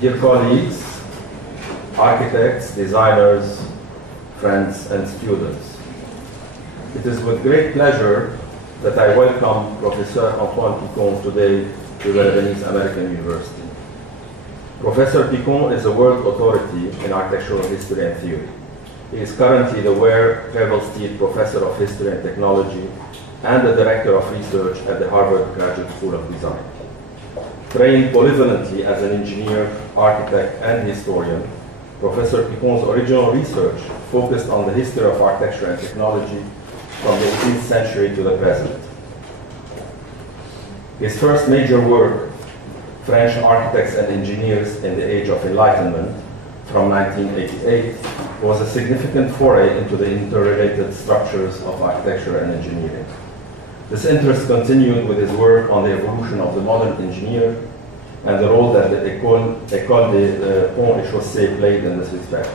Dear colleagues, architects, designers, friends, and students, it is with great pleasure that I welcome Professor Antoine Picon today to the Lebanese American University. Professor Picon is a world authority in architectural history and theory. He is currently the Ware Prevost Professor of History and Technology and the Director of Research at the Harvard Graduate School of Design. Trained polyvalently as an engineer, architect, and historian, Professor Picon's original research focused on the history of architecture and technology from the 18th century to the present. His first major work, French Architects and Engineers in the Age of Enlightenment, from 1988, was a significant foray into the interrelated structures of architecture and engineering. This interest continued with his work on the evolution of the modern engineer and the role that the École des Ponts et Chaussées played in this respect.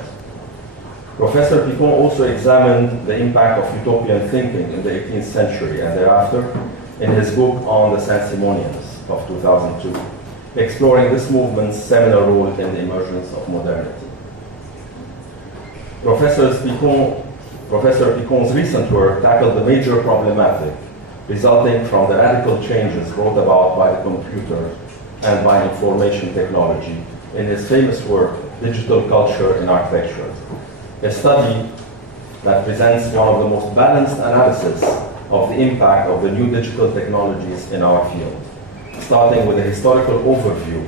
Professor Picon also examined the impact of utopian thinking in the 18th century and thereafter in his book on the Saint-Simonians of 2002, exploring this movement's seminal role in the emergence of modernity. Professor Picon's recent work tackled the major problematic resulting from the radical changes brought about by the computer and by information technology in his famous work, Digital Culture in Architecture, a study that presents one of the most balanced analyses of the impact of the new digital technologies in our field, starting with a historical overview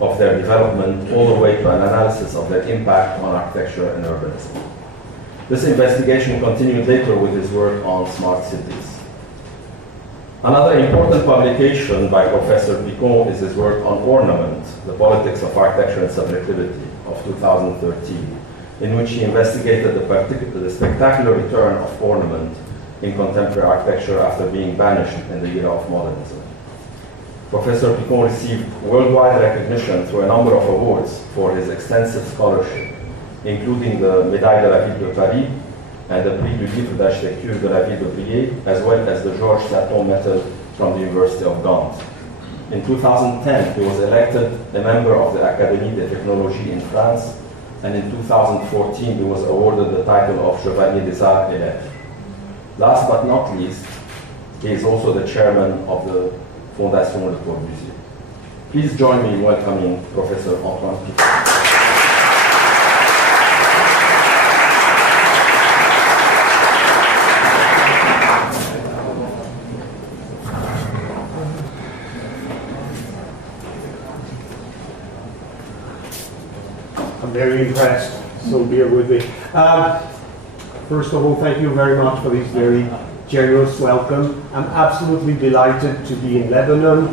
of their development all the way to an analysis of their impact on architecture and urbanism. This investigation continued later with his work on smart cities. Another important publication by Professor Picon is his work on ornament, the politics of architecture and subjectivity of 2013, in which he investigated the spectacular return of ornament in contemporary architecture after being banished in the era of modernism. Professor Picon received worldwide recognition through a number of awards for his extensive scholarship, including the Médaille de la Ville de Paris and the Prix du Livre d'Architecture de la Ville de Briey, as well as the Georges Saton Medal from the University of Gand. In 2010, he was elected a member of the Académie des Technologies in France, and in 2014, he was awarded the title of Chevalier des Arts et Lettres. Last but not least, he is also the chairman of the Fondation Le Corbusier. Please join me in welcoming Professor Antoine Picon. Very impressed, so bear with me. First of all, thank you very much for this very generous welcome. I'm absolutely delighted to be in Lebanon.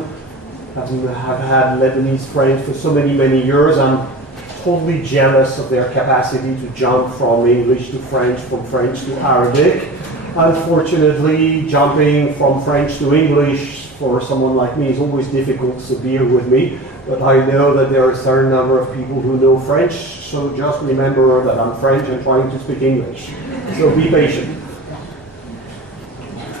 I have had Lebanese friends for so many years. I'm totally jealous of their capacity to jump from English to French, from French to Arabic. Unfortunately, jumping from French to English for someone like me is always difficult, so bear with me. But I know that there are a certain number of people who know French, so just remember that I'm French and trying to speak English. So be patient.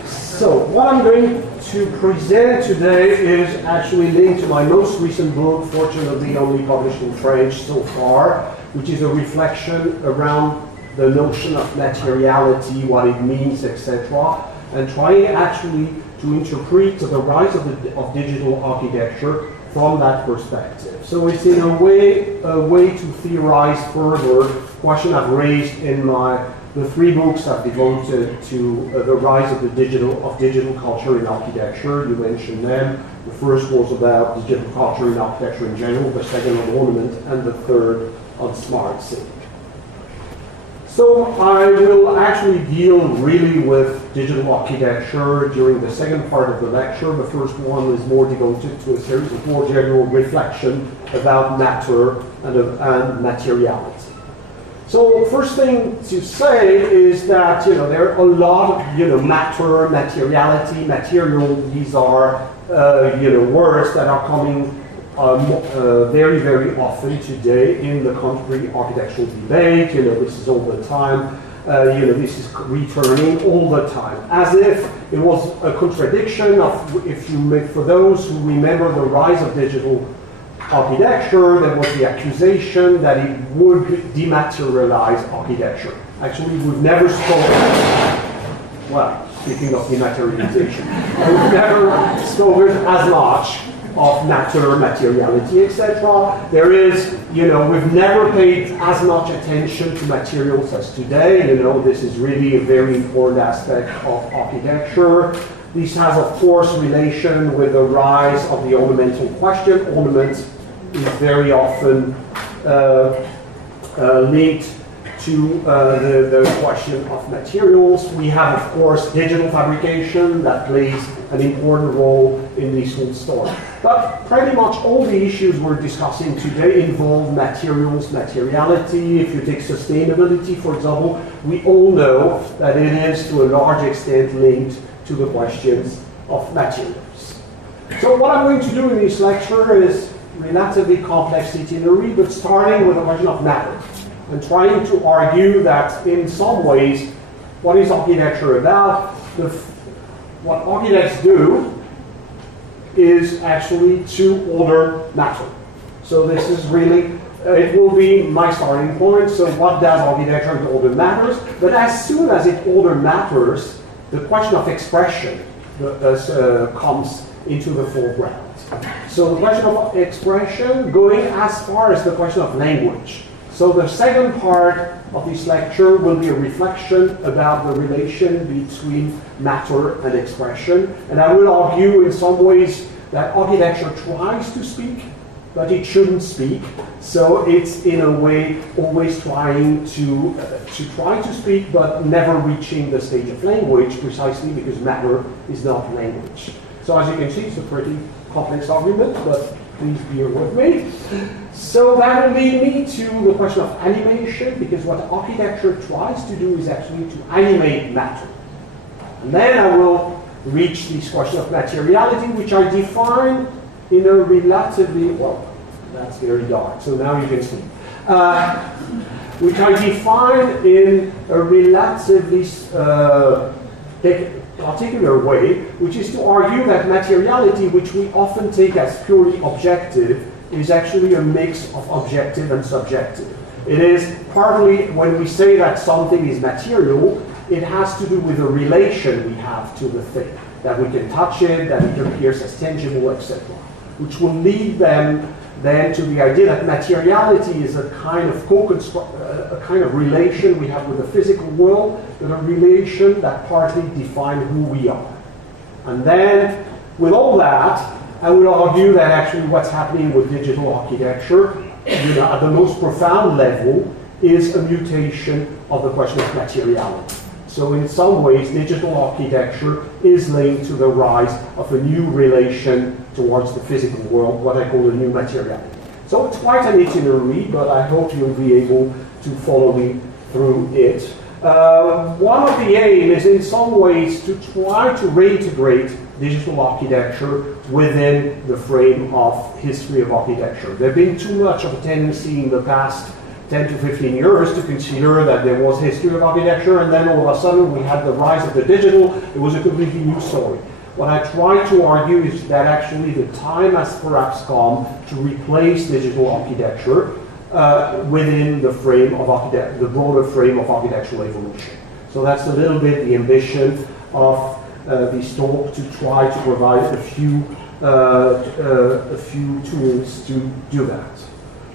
So what I'm going to present today is actually linked to my most recent book, fortunately only published in French so far, which is a reflection around the notion of materiality, what it means, etc., and trying actually to interpret the rise of digital architecture from that perspective. So it's in a way to theorize further question I've raised in the three books I've devoted to the rise of digital culture in architecture. You mentioned them. The first was about digital culture in architecture in general, the second on ornament, and the third on smart city. So I will actually deal really with digital architecture during the second part of the lecture. The first one is more devoted to a series of more general reflection about matter and materiality. So first thing to say is that there are a lot of matter, materiality, material. These are words that are coming very often today in the contemporary architectural debate. This is all the time. This is returning all the time, as if it was a contradiction of, for those who remember the rise of digital architecture, there was the accusation that it would dematerialize architecture. Actually, we've never spoken, well, speaking of dematerialization, we've never spoken as much of matter, materiality, etc. There is, we've never paid as much attention to materials as today. This is really a very important aspect of architecture. This has, of course, relation with the rise of the ornamental question. Ornament is very often linked to the question of materials. We have, of course, digital fabrication that plays an important role in this whole story. But pretty much all the issues we're discussing today involve materials, materiality. If you take sustainability, for example, we all know that it is to a large extent linked to the questions of materials. So what I'm going to do in this lecture is relatively complex itinerary, but starting with the question of matter, and trying to argue that in some ways, what is architecture about? What architects do is actually to order matter. So this is really, it will be my starting point. So what does architecture order matters? But as soon as it order matters, the question of expression comes into the foreground. So the question of expression going as far as the question of language. So the second part of this lecture will be a reflection about the relation between matter and expression. And I will argue in some ways that architecture tries to speak, but it shouldn't speak. So it's in a way always trying to try to speak, but never reaching the stage of language, precisely because matter is not language. So as you can see, it's a pretty complex argument, but please bear with me. So that will lead me to the question of animation, because what architecture tries to do is actually to animate matter. And then I will reach this question of materiality, which I define in a relatively, well, that's very dark, so now you can see. Which I define in a relatively particular way, which is to argue that materiality, which we often take as purely objective, is actually a mix of objective and subjective. It is partly, when we say that something is material, it has to do with the relation we have to the thing, that we can touch it, that it appears as tangible, etc. Which will lead them then to the idea that materiality is a kind of relation we have with the physical world, but a relation that partly defines who we are. And then, with all that, I would argue that actually what's happening with digital architecture, at the most profound level, is a mutation of the question of materiality. So in some ways, digital architecture is linked to the rise of a new relation towards the physical world, what I call a new materiality. So it's quite an itinerary, but I hope you'll be able to follow me through it. One of the aims is in some ways to try to reintegrate digital architecture within the frame of history of architecture. There's been too much of a tendency in the past 10 to 15 years to consider that there was history of architecture, and then all of a sudden we had the rise of the digital. It was a completely new story. What I try to argue is that actually the time has perhaps come to replace digital architecture within the frame of the broader frame of architectural evolution. So that's a little bit the ambition of this talk, to try to provide a few tools to do that.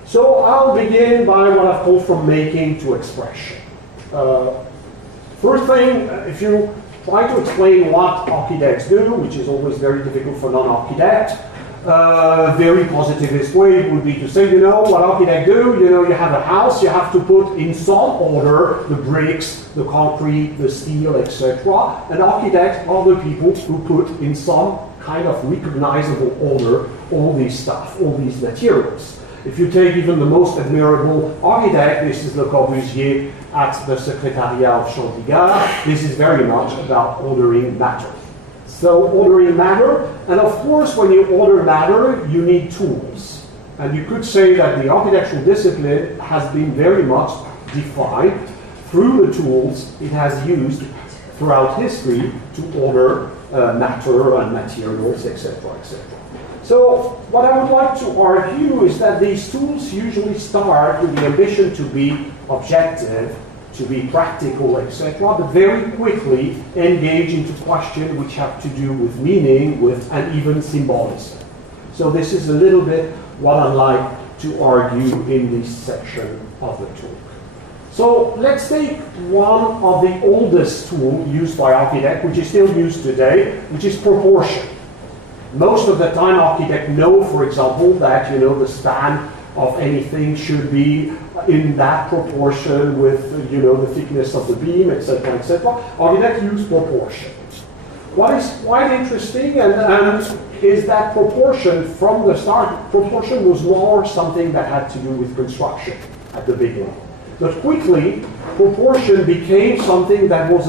So I'll begin by what I've called from making to expression. First thing, if you try to explain what architects do, which is always very difficult for non-architects, very positivist way would be to say, what architects do, you have a house, you have to put in some order the bricks, the concrete, the steel, etc. And architects are the people who put in some kind of recognizable order all these stuff, all these materials. If you take even the most admirable architect, this is Le Corbusier at the Secretariat of Chandigarh, this is very much about ordering matter. So ordering matter, and of course when you order matter, you need tools. And you could say that the architectural discipline has been very much defined through the tools it has used throughout history to order matter and materials, etc., etc. So what I would like to argue is that these tools usually start with the ambition to be objective, to be practical, etc., but very quickly engage into questions which have to do with meaning, with and even symbolism. So this is a little bit what I'd like to argue in this section of the talk. So let's take one of the oldest tools used by architects, which is still used today, which is proportion. Most of the time architects know, for example, that the span of anything should be in that proportion with the thickness of the beam, etc., etc. Architects use proportion. What is quite interesting and is that proportion from the start, proportion was more something that had to do with construction at the beginning. But quickly, proportion became something that was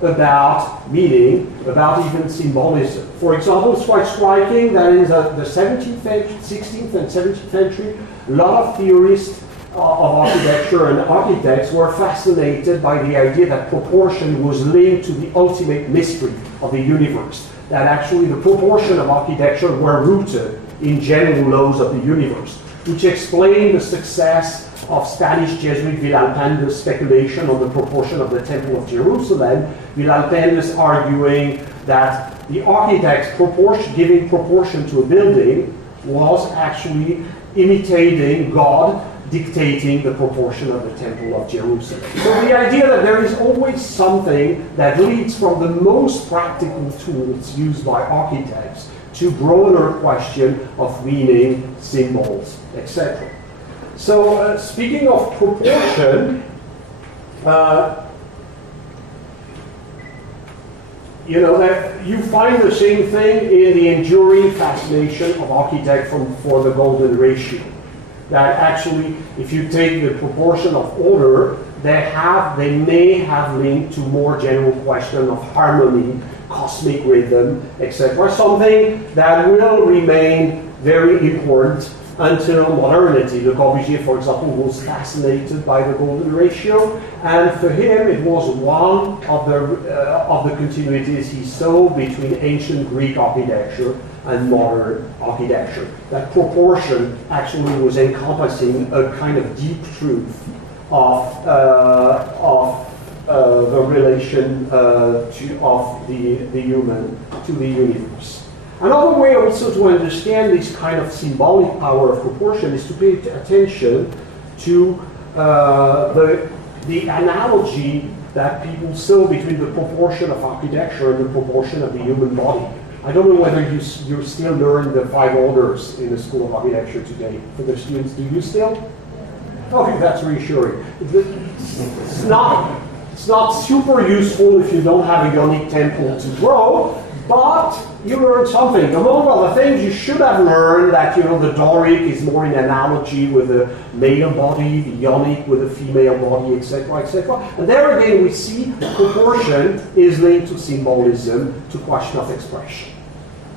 about meaning, about even symbolism. For example, it's quite striking that in the 17th, 16th and 17th century, a lot of theorists of architecture and architects were fascinated by the idea that proportion was linked to the ultimate mystery of the universe. That actually the proportion of architecture were rooted in general laws of the universe, which explain the success of Spanish Jesuit Villalpande's speculation on the proportion of the Temple of Jerusalem. Villalpande's arguing that the architect's giving proportion to a building was actually imitating God dictating the proportion of the Temple of Jerusalem. So the idea that there is always something that leads from the most practical tools used by architects to broader question of meaning, symbols, etc. So speaking of proportion, that you find the same thing in the enduring fascination of architects for the golden ratio. That actually, if you take the proportion of order, they may have linked to more general question of harmony, cosmic rhythm, etc. Something that will remain very important until modernity. Le Corbusier, for example, was fascinated by the golden ratio, and for him it was one of the continuities he saw between ancient Greek architecture and modern architecture. That proportion actually was encompassing a kind of deep truth of the relation of the human to the universe. Another way also to understand this kind of symbolic power of proportion is to pay attention to the analogy that people saw between the proportion of architecture and the proportion of the human body. I don't know whether you still learn the 5 orders in the School of Architecture today. For the students, do you still? Okay, that's reassuring. It's not super useful if you don't have a Ionic temple to grow, but you learn something. Among other things, you should have learned that the Doric is more in analogy with a male body, the Ionic with a female body, etc., etc. And there again, we see proportion is linked to symbolism, to question of expression.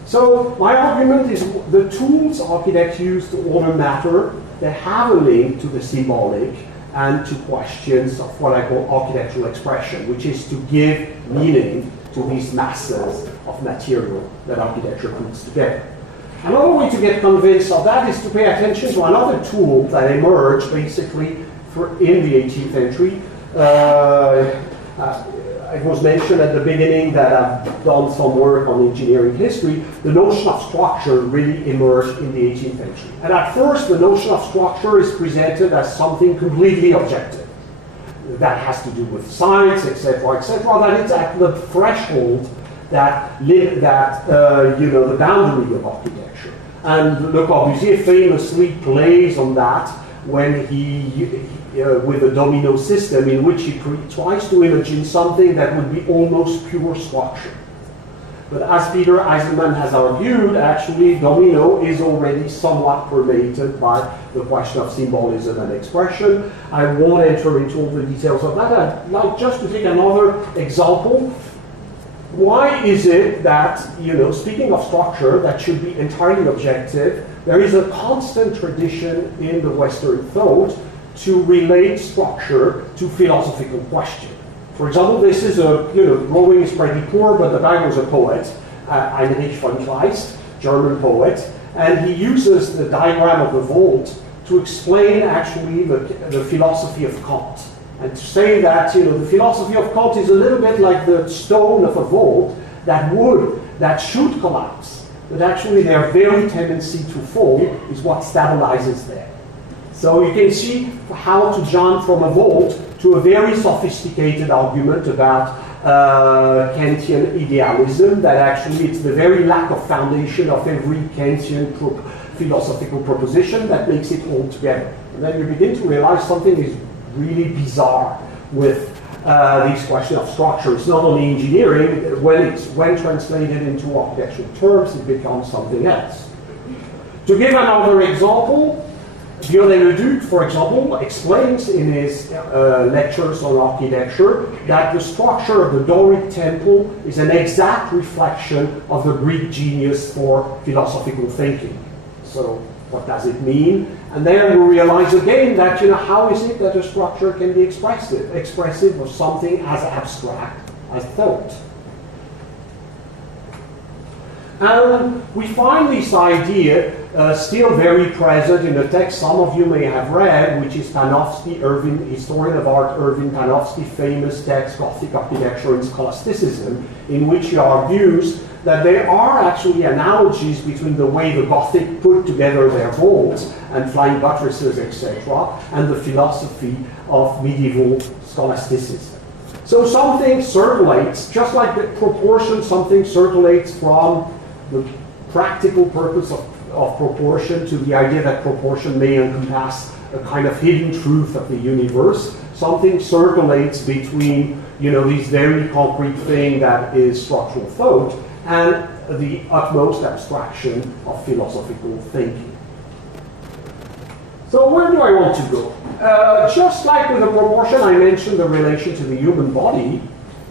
So my argument is the tools architects use to order matter, they have a link to the symbolic and to questions of what I call architectural expression, which is to give meaning to these masses of material that architecture puts together. Another way to get convinced of that is to pay attention to another tool that emerged basically in the 18th century. It was mentioned at the beginning that I've done some work on engineering history. The notion of structure really emerged in the 18th century. And at first, the notion of structure is presented as something completely objective. That has to do with science, etc., etc. That it's at the threshold that the boundary of architecture. And Le Corbusier famously plays on that when he with a domino system in which he tries to imagine something that would be almost pure structure. But as Peter Eisenman has argued, actually domino is already somewhat permeated by the question of symbolism and expression. I won't enter into all the details of that. I'd like just to take another example. Why is it that, speaking of structure, that should be entirely objective, there is a constant tradition in the Western thought to relate structure to philosophical question. For example, this is a, drawing is pretty poor, but the guy was a poet, Heinrich von Kleist, German poet, and he uses the diagram of the vault to explain actually the philosophy of Kant. And to say that, the philosophy of Kant is a little bit like the stone of a vault that should collapse, but actually their very tendency to fall is what stabilizes them. So you can see how to jump from a vault to a very sophisticated argument about Kantian idealism, that actually it's the very lack of foundation of every Kantian philosophical proposition that makes it hold together. And then you begin to realize something is really bizarre with these questions of structure. It's not only engineering, when translated into architectural terms, it becomes something else. To give another example, Viollet-le-Duc, for example, explains in his lectures on architecture that the structure of the Doric temple is an exact reflection of the Greek genius for philosophical thinking. So what does it mean? And then we realize again that, how is it that a structure can be expressive of something as abstract as thought? And we find this idea still very present in a text some of you may have read, which is Panofsky, historian of art Erwin Panofsky's famous text, Gothic Architecture and Scholasticism, in which he argues that there are actually analogies between the way the Gothic put together their vaults and flying buttresses, etc., and the philosophy of medieval scholasticism. So something circulates, just like the proportion, something circulates from the practical purpose of proportion to the idea that proportion may encompass a kind of hidden truth of the universe. Something circulates between, this very concrete thing that is structural thought and the utmost abstraction of philosophical thinking. So where do I want to go? Just like with the proportion, I mentioned the relation to the human body.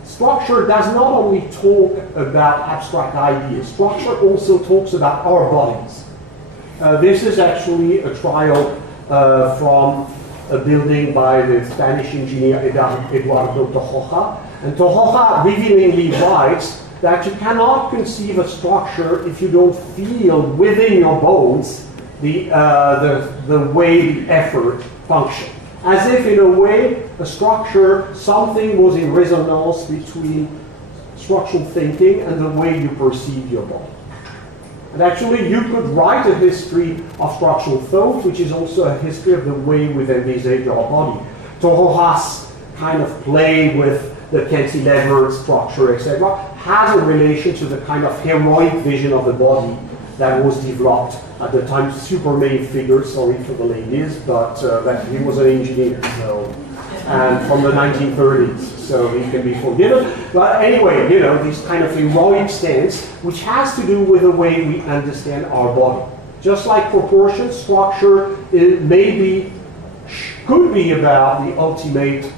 Structure does not only talk about abstract ideas, structure also talks about our bodies. This is actually a trial from a building by the Spanish engineer Eduardo Tojoja. And Tojoja revealingly writes that you cannot conceive a structure if you don't feel within your bones the way the effort functions. As if, in a way, a structure, something was in resonance between structural thinking and the way you perceive your body. And actually, you could write a history of structural thought, which is also a history of the way we envisage our body. Tojoja's kind of play with the cantilever structure, etc., has a relation to the kind of heroic vision of the body that was developed at the time. Superman figure, sorry for the ladies, but that he was an engineer, and from the 1930s, so he can be forgiven. But anyway, this kind of heroic stance, which has to do with the way we understand our body. Just like proportion, structure, it could be about the ultimate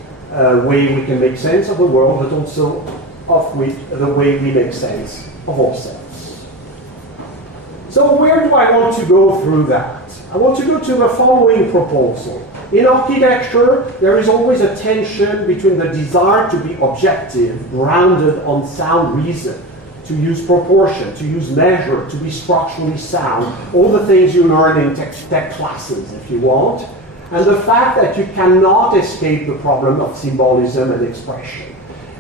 way we can make sense of the world, but also of the way we make sense of ourselves. So where do I want to go through that? I want to go to the following proposal. In architecture, there is always a tension between the desire to be objective, grounded on sound reason, to use proportion, to use measure, to be structurally sound, all the things you learn in tech classes, if you want, and the fact that you cannot escape the problem of symbolism and expression.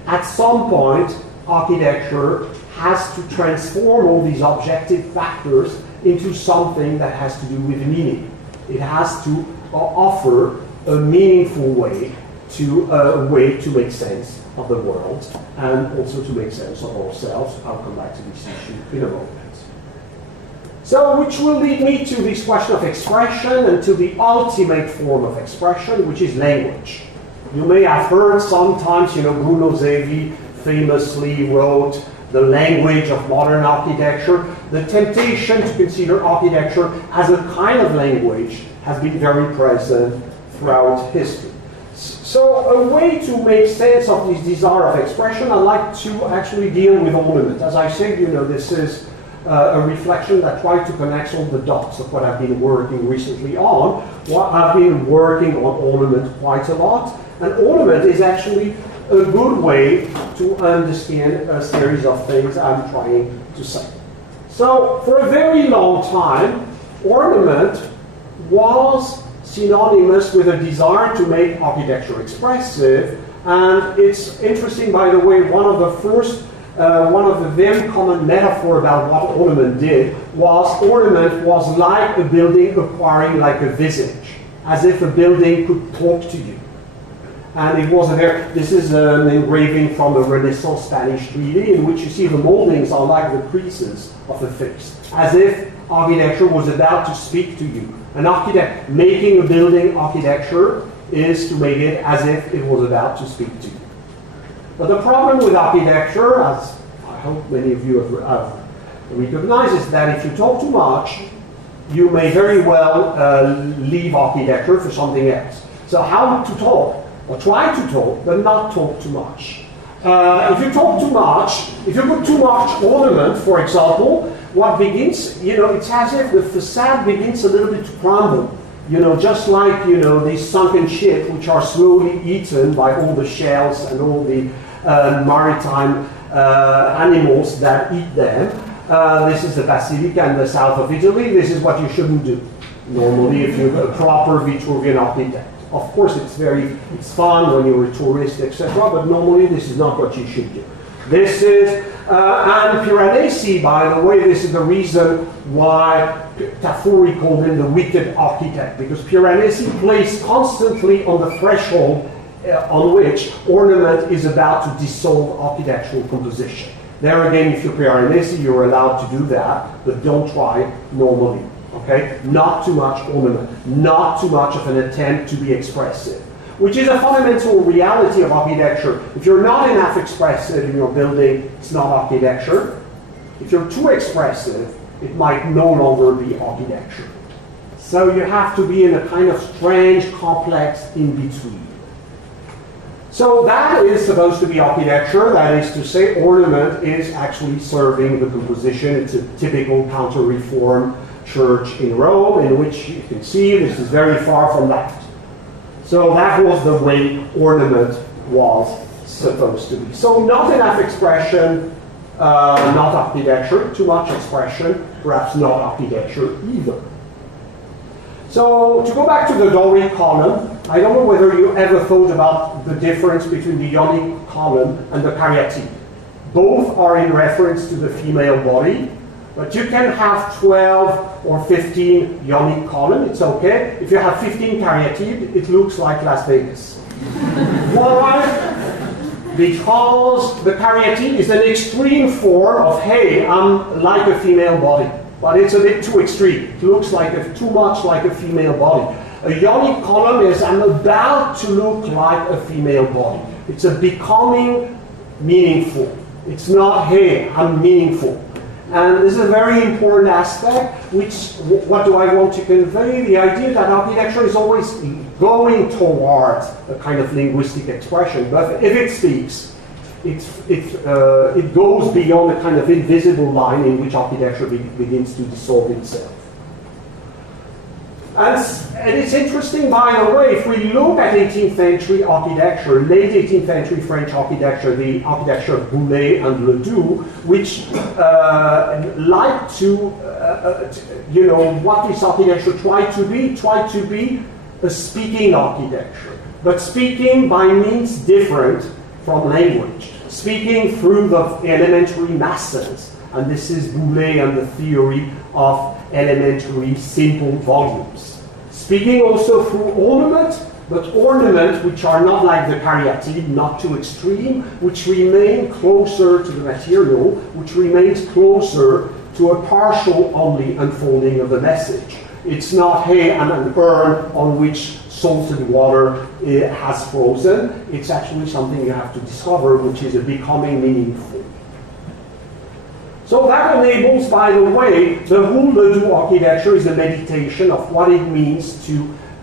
At some point, architecture has to transform all these objective factors into something that has to do with meaning. It has to offer a meaningful way to make sense of the world and also to make sense of ourselves. I'll come back to this issue in a moment. So, which will lead me to this question of expression and to the ultimate form of expression, which is language. You may have heard sometimes, Bruno Zevi famously wrote The Language of Modern Architecture. The temptation to consider architecture as a kind of language has been very present throughout history. So a way to make sense of this desire of expression, I'd like to actually deal with ornament. As I said, this is a reflection that tries to connect all the dots of what I've been working recently on. I've been working on ornament quite a lot. And ornament is actually a good way to understand a series of things I'm trying to say. So, for a very long time, ornament was synonymous with a desire to make architecture expressive, and it's interesting, by the way, one of the very common metaphor about what ornament did was ornament was like a building acquiring like a visage, as if a building could talk to you. And it was this is an engraving from a Renaissance Spanish treaty in which you see the moldings are like the creases of a face, as if architecture was about to speak to you. An architect making a building architecture is to make it as if it was about to speak to you. But the problem with architecture, as I hope many of you have recognized, is that if you talk too much, you may very well leave architecture for something else. So how to talk? Or try to talk, but not talk too much. If you talk too much, if you put too much ornament, for example, what begins, it's as if the facade begins a little bit to crumble. Just like, these sunken ships which are slowly eaten by all the shells and all the maritime animals that eat them. This is the Basilica in the south of Italy. This is what you shouldn't do normally if you're a proper Vitruvian architect. Of course, it's fun when you're a tourist, etc., but normally this is not what you should do. This is, and Piranesi, by the way, this is the reason why Tafuri called him the wicked architect, because Piranesi plays constantly on the threshold on which ornament is about to dissolve architectural composition. There again, if you're Piranesi, you're allowed to do that, but don't try normally. Okay? Not too much ornament, not too much of an attempt to be expressive, which is a fundamental reality of architecture. If you're not enough expressive in your building, it's not architecture. If you're too expressive, it might no longer be architecture. So you have to be in a kind of strange, complex in-between. So that is supposed to be architecture, that is to say ornament is actually serving the composition. It's a typical counter-reform church in Rome, in which you can see this is very far from that. So that was the way ornament was supposed to be. So not enough expression, not architecture, too much expression, perhaps not architecture either. So to go back to the Doric column, I don't know whether you ever thought about the difference between the Ionic column and the Caryatide. Both are in reference to the female body, but you can have 12 or 15 Ionic column, it's okay. If you have 15 Caryatide, it looks like Las Vegas. Why? Because the Caryatide is an extreme form of, hey, I'm like a female body. But it's a bit too extreme. It looks like too much like a female body. A Ionic column is, I'm about to look like a female body. It's a becoming meaningful. It's not, hey, I'm meaningful. And this is a very important aspect, which, what do I want to convey? The idea that architecture is always going towards a kind of linguistic expression. But if it speaks, it goes beyond a kind of invisible line in which architecture begins to dissolve itself. And it's interesting, by the way, if we look at 18th century architecture, late 18th century French architecture, the architecture of Boulay and LAU, which like to, what this architecture tried to be a speaking architecture. But speaking by means different from language. Speaking through the elementary masses, and this is Boulay and the theory of elementary simple volumes. Speaking also through ornament, but ornament which are not like the Caryatide, not too extreme, which remain closer to the material, which remains closer to a partial only unfolding of the message. It's not, hey, I'm an urn on which salted water has frozen. It's actually something you have to discover, which is a becoming meaningful. So that enables, by the way, the whole LAU architecture is a meditation of what it means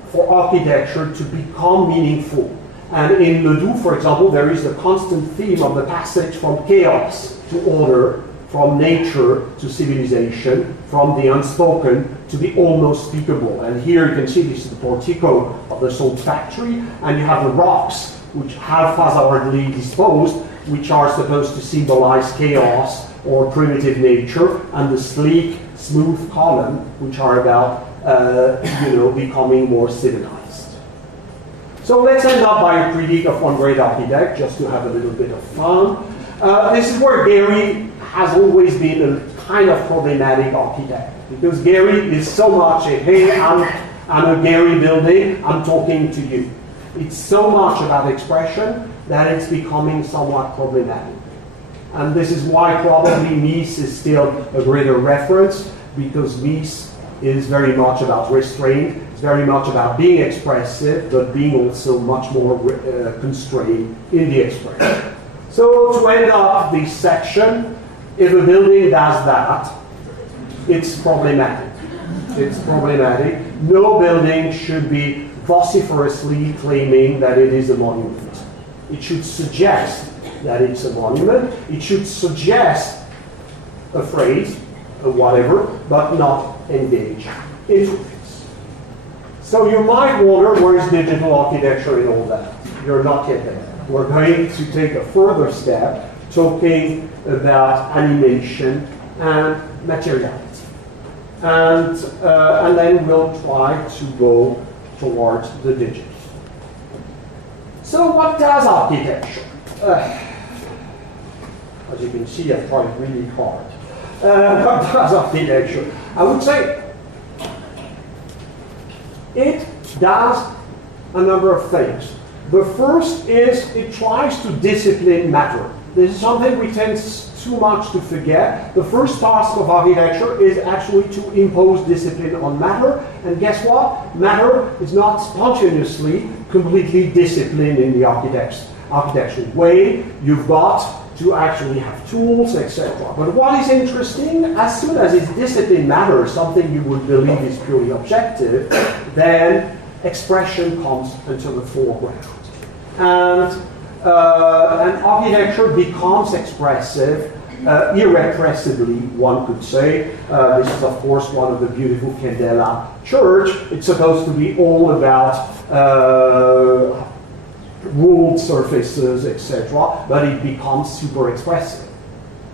for architecture to become meaningful. And in LAU, for example, there is a constant theme of the passage from chaos to order, from nature to civilization, from the unspoken to the almost speakable. And here you can see this is the portico of the salt factory, and you have the rocks which haphazardly disposed, which are supposed to symbolize chaos or primitive nature, and the sleek, smooth column, which are about becoming more civilized. So let's end up by a critique of one great architect, just to have a little bit of fun. This is where Gehry has always been a kind of problematic architect, because Gehry is so much a, hey, I'm a Gehry building, I'm talking to you. It's so much about expression that it's becoming somewhat problematic. And this is why probably Mies is still a greater reference, because Mies is very much about restraint, it's very much about being expressive, but being also much more constrained in the expression. So to end up this section, if a building does that, it's problematic. It's problematic. No building should be vociferously claiming that it is a monument. It should suggest that it's a monument. It should suggest a phrase, a whatever, but not engage into it. So you might wonder, where is digital architecture in all that? You're not yet there. We're going to take a further step, talking about animation and materiality. And then we'll try to go towards the digital. So what does architecture? As you can see, I've tried really hard. What does architecture? I would say it does a number of things. The first is it tries to discipline matter. This is something we tend too much to forget. The first task of architecture is actually to impose discipline on matter. And guess what? Matter is not spontaneously completely disciplined in the architectural way. You've got to actually have tools, etc. But what is interesting, as soon as it's disciplined matter, something you would believe is purely objective, then expression comes into the foreground. And architecture becomes expressive irrepressibly, one could say. This is, of course, one of the beautiful Candela Church. It's supposed to be all about ruled surfaces, etc., but it becomes super expressive.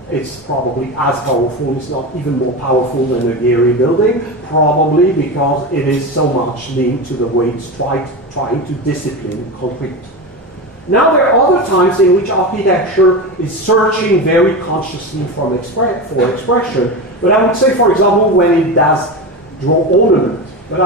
It's probably as powerful, it's not even more powerful than a Gehry building, probably because it is so much linked to the way it's trying to discipline concrete. Now there are other times in which architecture is searching very consciously for expression, but I would say, for example, when it does draw ornament. But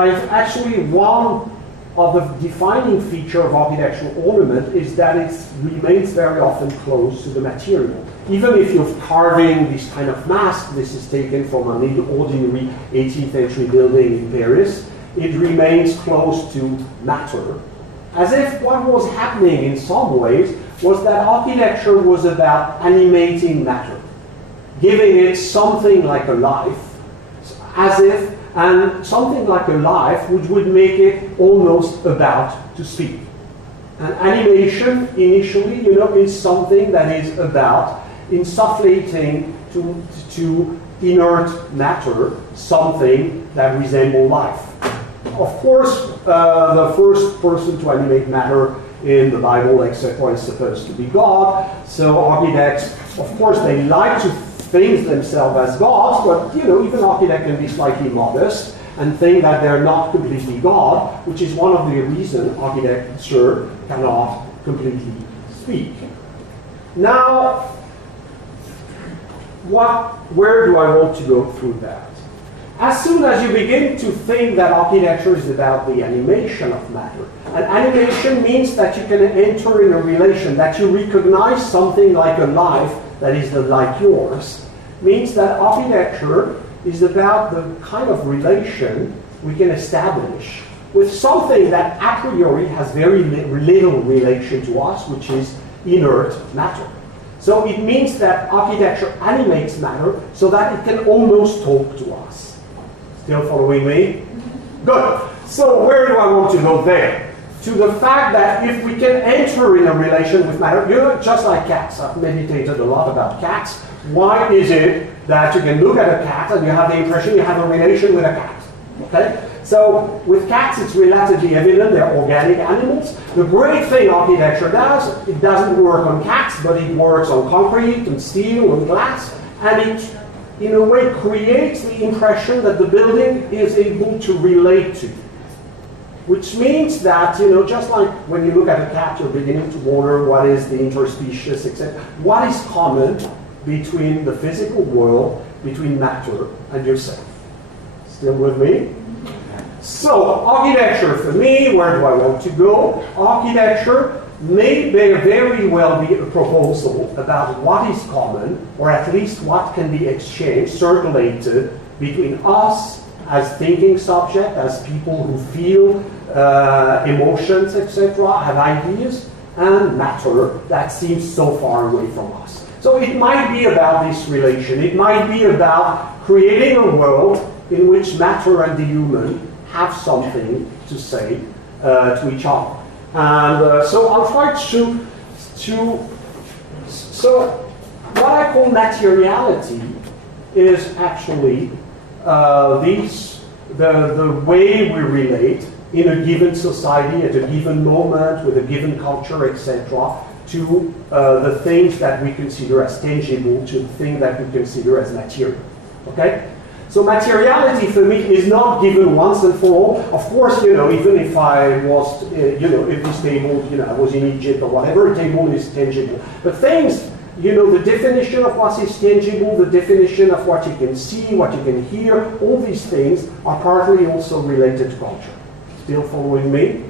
one of the defining feature of architectural ornament is that it remains very often close to the material. Even if you're carving this kind of mask, this is taken from an ordinary 18th century building in Paris, it remains close to matter. As if what was happening in some ways was that architecture was about animating matter, giving it something like a life, and something like a life which would make it almost about to speak. And animation, initially, is something that is about insufflating to inert matter something that resembles life. Of course, the first person to animate matter in the Bible, etc., is supposed to be God. So architects, of course, they like to think themselves as gods, but even architects can be slightly modest and think that they're not completely God, which is one of the reasons architecture cannot completely speak. Now, where do I want to go through that? As soon as you begin to think that architecture is about the animation of matter, and animation means that you can enter in a relation, that you recognize something like a life that is like yours, means that architecture is about the kind of relation we can establish with something that a priori has very little relation to us, which is inert matter. So it means that architecture animates matter so that it can almost talk to us. Still following me? Good. So where do I want to go there? To the fact that if we can enter in a relation with matter, just like cats. I've meditated a lot about cats. Why is it that you can look at a cat and you have the impression you have a relation with a cat? Okay? So with cats, it's relatively evident they're organic animals. The great thing architecture does, it doesn't work on cats, but it works on concrete, and steel, and glass, and it, in a way, creates the impression that the building is able to relate to. Which means that, just like when you look at a cat, you're beginning to wonder what is the interspecies, etc. What is common between the physical world, between matter and yourself? Still with me? So, architecture for me, where do I want to go? Architecture may very well be a proposal about what is common, or at least what can be exchanged, circulated between us as thinking subject, as people who feel emotions, etc., have ideas, and matter that seems so far away from us. So it might be about this relation. It might be about creating a world in which matter and the human have something to say to each other. And so I'll try to so what I call materiality is actually the way we relate in a given society, at a given moment, with a given culture, etc., to the things that we consider as tangible, to the things that we consider as material. Okay? So materiality for me is not given once and for all. Of course, even if I was, if this table, I was in Egypt or whatever, a table is tangible. But things, the definition of what is tangible, the definition of what you can see, what you can hear, all these things are partly also related to culture. Still following me?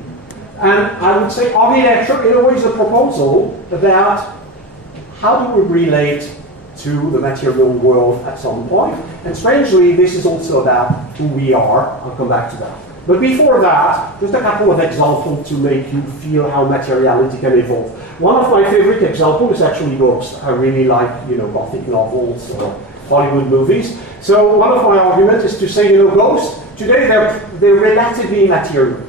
And I would say architecture, in a way, is a proposal about how do we relate to the material world at some point. And strangely, this is also about who we are. I'll come back to that. But before that, just a couple of examples to make you feel how materiality can evolve. One of my favorite examples is actually ghosts. I really like, Gothic novels or Hollywood movies. So one of my arguments is to say, ghosts, today they're relatively material.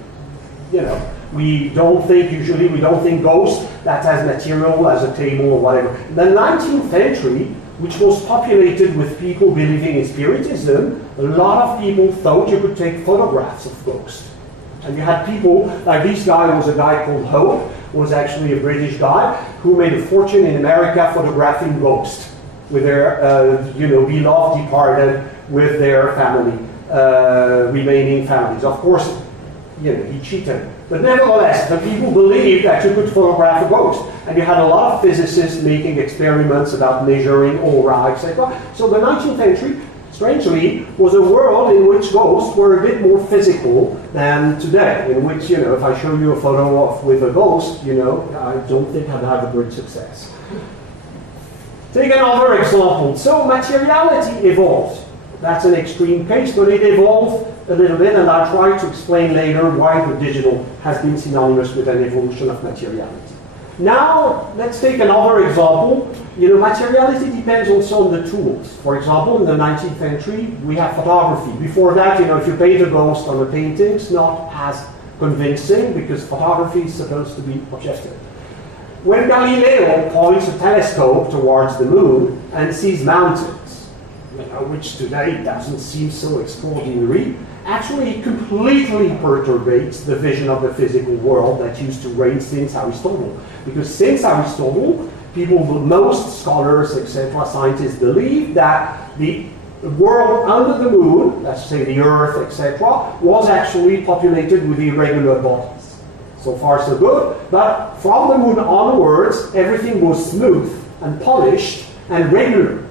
We don't think ghosts that has material as a table or whatever. In the 19th century, which was populated with people believing in spiritism, a lot of people thought you could take photographs of ghosts. And you had people, like this guy was a guy called Hope, was actually a British guy, who made a fortune in America photographing ghosts with their, beloved departed, with their family, remaining families. Of course, he cheated. But nevertheless, the people believed that you could photograph a ghost. And you had a lot of physicists making experiments about measuring aura, etc. So the 19th century, strangely, was a world in which ghosts were a bit more physical than today, in which, if I show you a photo with a ghost, I don't think I'd have a great success. Take another example. So materiality evolved. That's an extreme case, but it evolved a little bit, and I'll try to explain later why the digital has been synonymous with an evolution of materiality. Now, let's take another example. Materiality depends also on the tools. For example, in the 19th century, we have photography. Before that, if you paint a ghost on a painting, it's not as convincing because photography is supposed to be objective. When Galileo points a telescope towards the moon and sees mountains, which today doesn't seem so extraordinary, actually it completely perturbates the vision of the physical world that used to reign since Aristotle. Because since Aristotle, most scholars, etc., scientists believe that the world under the moon, let's say the Earth, etc., was actually populated with irregular bodies. So far so good, but from the moon onwards, everything was smooth and polished and regular.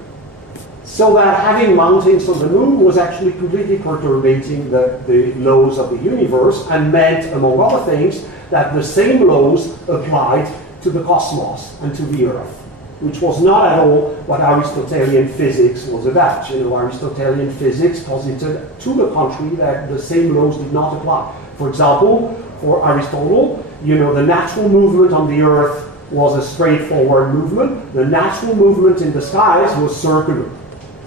So that having mountains on the moon was actually completely perturbating the laws of the universe and meant, among other things, that the same laws applied to the cosmos and to the Earth, which was not at all what Aristotelian physics was about. Aristotelian physics posited to the contrary that the same laws did not apply. For example, for Aristotle, the natural movement on the Earth was a straightforward movement. The natural movement in the skies was circular.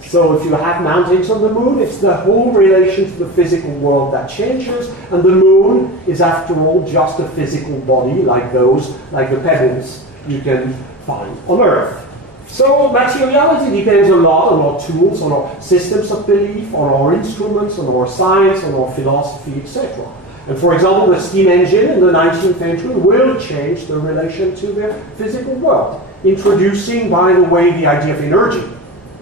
So if you have mountains on the moon, it's the whole relation to the physical world that changes, and the moon is, after all, just a physical body like the pebbles you can find on Earth. So materiality depends a lot on our tools, on our systems of belief, on our instruments, on our science, on our philosophy, etc. And for example, the steam engine in the 19th century will change the relation to the physical world, introducing, by the way, the idea of energy.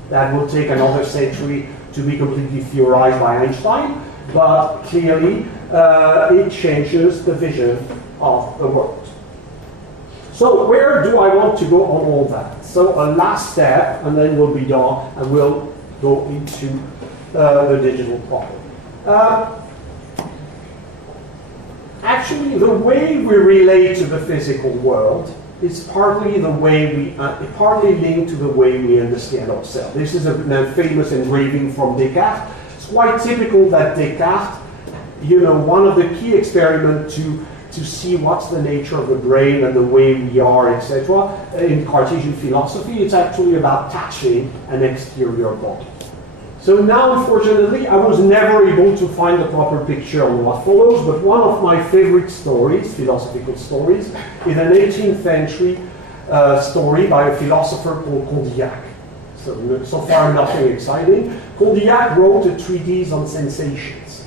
That will take another century to be completely theorized by Einstein, but clearly it changes the vision of the world. So where do I want to go on all that? So a last step, and then we'll be done, and we'll go into the digital problem. Actually, the way we relate to the physical world is partly the way we, partly linked to the way we understand ourselves. This is a famous engraving from Descartes. It's quite typical that Descartes, one of the key experiments to see what's the nature of the brain and the way we are, etc. In Cartesian philosophy, it's actually about touching an exterior body. So now, unfortunately, I was never able to find the proper picture on what follows, but one of my favorite stories, philosophical stories, is an 18th century story by a philosopher called Condillac. So far, nothing exciting. Condillac wrote a treatise on sensations.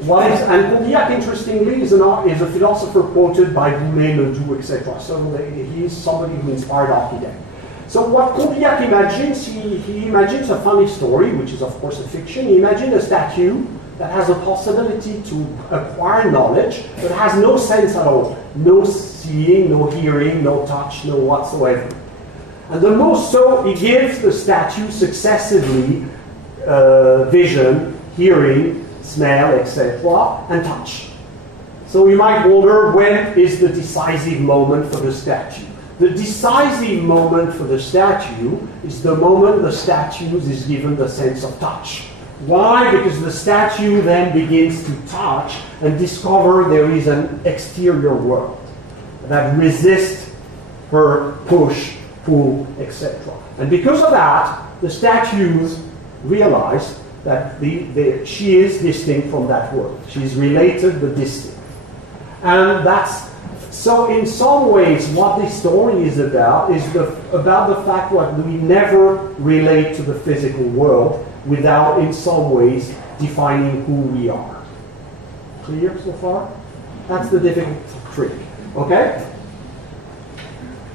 And Condillac, interestingly, is a philosopher quoted by Boulay, Ledoux, etc. So he is somebody who inspired architects. So what Condillac imagines, he imagines a funny story, which is of course a fiction. He imagines a statue that has a possibility to acquire knowledge, but has no sense at all. No seeing, no hearing, no touch, no whatsoever. And so he gives the statue successively vision, hearing, smell, etc., and touch. So you might wonder, when is the decisive moment for the statue? The decisive moment for the statue is the moment the statue is given the sense of touch. Why? Because the statue then begins to touch and discover there is an exterior world that resists her push, pull, etc. And because of that, the statues realize that she is distinct from that world. She is related but distinct. And so in some ways, what this story is about about the fact that we never relate to the physical world without, in some ways, defining who we are. Clear so far? That's the difficult trick. Okay?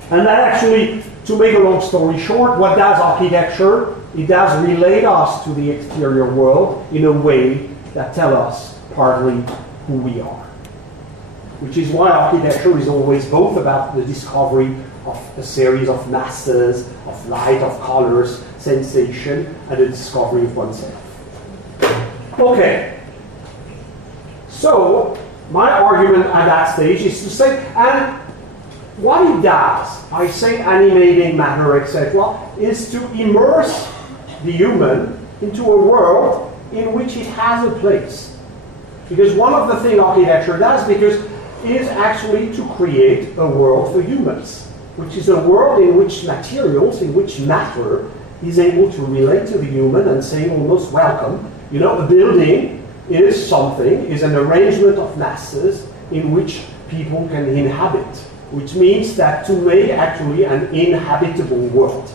And that actually, to make a long story short, what does architecture? It does relate us to the exterior world in a way that tells us partly who we are. Which is why architecture is always both about the discovery of a series of masses, of light, of colors, sensation, and the discovery of oneself. Okay. So, my argument at that stage is to say, and what it does, I say animating matter, etc., is to immerse the human into a world in which it has a place. Because one of the things architecture does, is actually to create a world for humans, which is a world in which materials, in which matter is able to relate to the human and say almost welcome. A building is an arrangement of masses in which people can inhabit, which means that to make actually an inhabitable world.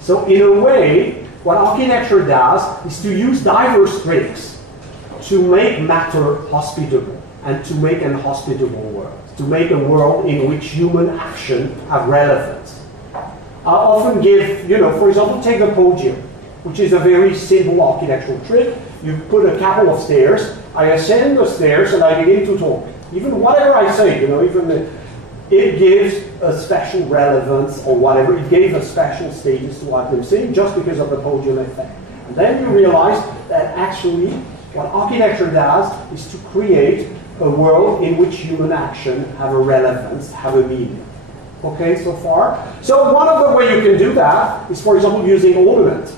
So in a way, what architecture does is to use diverse tricks to make matter hospitable and to make an hospitable world, to make a world in which human action have relevance. I often give, for example, take a podium, which is a very simple architectural trick. You put a couple of stairs, I ascend the stairs and I begin to talk. Even whatever I say, it gives a special relevance or whatever. It gave a special status to what I'm saying just because of the podium effect. And then you realize that actually what architecture does is to create a world in which human action have a relevance, have a meaning. Okay, so far? So one of the ways you can do that is, for example, using ornament.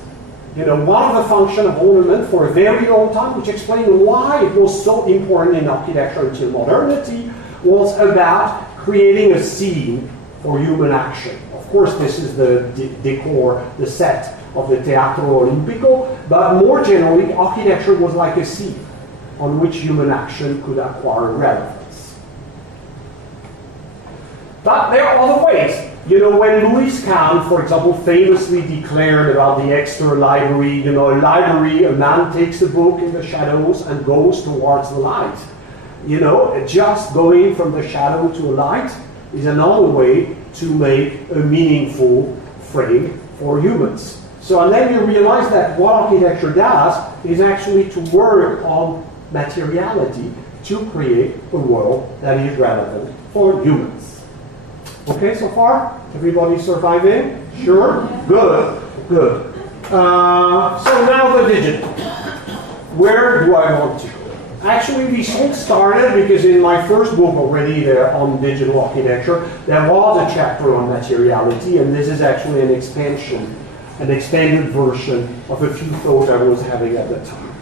One of the functions of ornament for a very long time, which explains why it was so important in architecture until modernity, was about creating a scene for human action. Of course, this is the decor, the set of the Teatro Olimpico, but more generally, architecture was like a scene on which human action could acquire relevance. But there are other ways. You know, when Louis Kahn, for example, famously declared about the extra library, you know, a library, a man takes a book in the shadows and goes towards the light. You know, just going from the shadow to a light is another way to make a meaningful frame for humans. So, and then you realize that what architecture does is actually to work on materiality to create a world that is relevant for humans. Okay, so far? Everybody surviving? Sure? Good, good. So now the digital. Where do I want to go? Actually, this all started because in my first book already on digital architecture, there was a chapter on materiality, and this is actually an expansion, an expanded version of a few thoughts I was having at the time.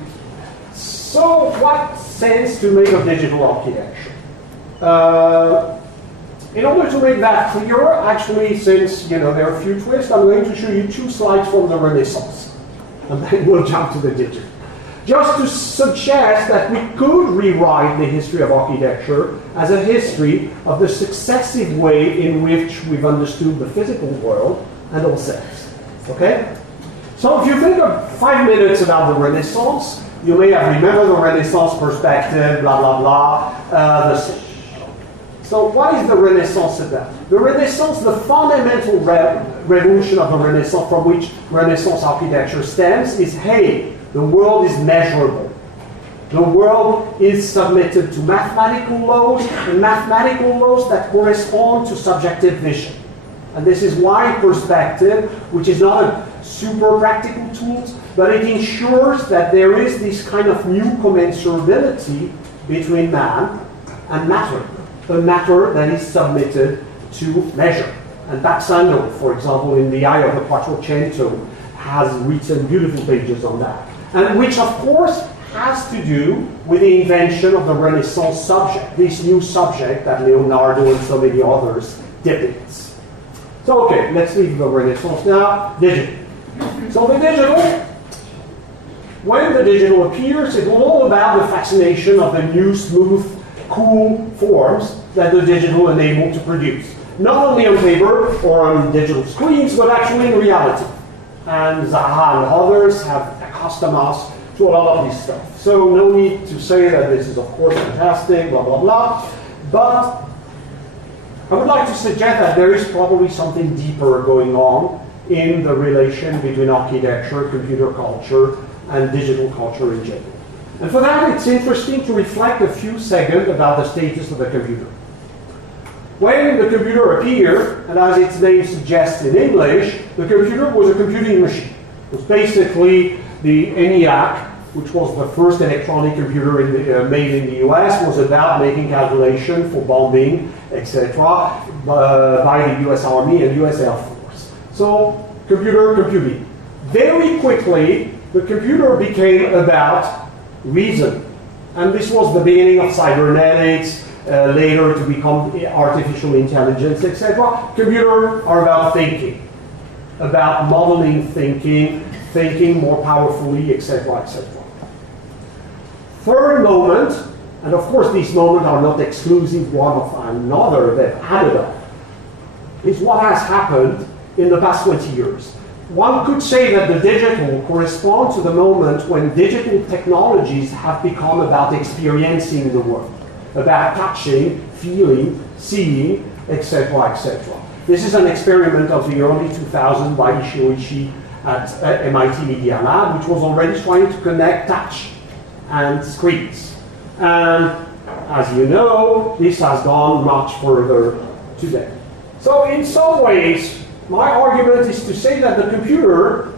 So what sense to make of digital architecture? In order to make that clearer, actually, since there are a few twists, I'm going to show you 2 slides from the Renaissance, and then we'll jump to the digital. Just to suggest that we could rewrite the history of architecture as a history of the successive way in which we've understood the physical world and ourselves. Okay? So if you think of 5 minutes about the Renaissance, you may have remembered the Renaissance perspective, blah, blah, blah. So what is the Renaissance about? The Renaissance, the fundamental revolution of the Renaissance from which Renaissance architecture stems is, hey, the world is measurable. The world is submitted to mathematical laws, and mathematical laws that correspond to subjective vision. And this is why perspective, which is not a super practical tool, but it ensures that there is this kind of new commensurability between man and matter. A matter that is submitted to measure. And Baxano, for example, in The Eye of the Quattrocento, has written beautiful pages on that. And which, of course, has to do with the invention of the Renaissance subject, this new subject that Leonardo and so many others depicts. So, okay, let's leave the Renaissance now. Digital. So the digital, when the digital appears, it was all about the fascination of the new, smooth, cool forms that the digital enabled to produce. Not only on paper or on digital screens, but actually in reality. And Zaha and others have accustomed us to a lot of this stuff. So no need to say that this is, of course, fantastic, blah, blah, blah. But I would like to suggest that there is probably something deeper going on in the relation between architecture, computer culture, and digital culture in general. And for that, it's interesting to reflect a few seconds about the status of the computer. When the computer appeared, and as its name suggests in English, the computer was a computing machine. It was basically the ENIAC, which was the first electronic computer made in the US, was about making calculation for bombing, etc., by the US Army and US Air Force. So, computing. Very quickly, the computer became about reason. And this was the beginning of cybernetics, later to become artificial intelligence, etc. Computers are about thinking, about modeling thinking, thinking more powerfully, etc., etc. Third moment, and of course these moments are not exclusive one of another, they've added up, is what has happened in the past 20 years. One could say that the digital corresponds to the moment when digital technologies have become about experiencing the world, about touching, feeling, seeing, etc., etc. This is an experiment of the early 2000s by Ishioishi at MIT Media Lab, which was already trying to connect touch and screens. And as you know, this has gone much further today. So in some ways, my argument is to say that the computer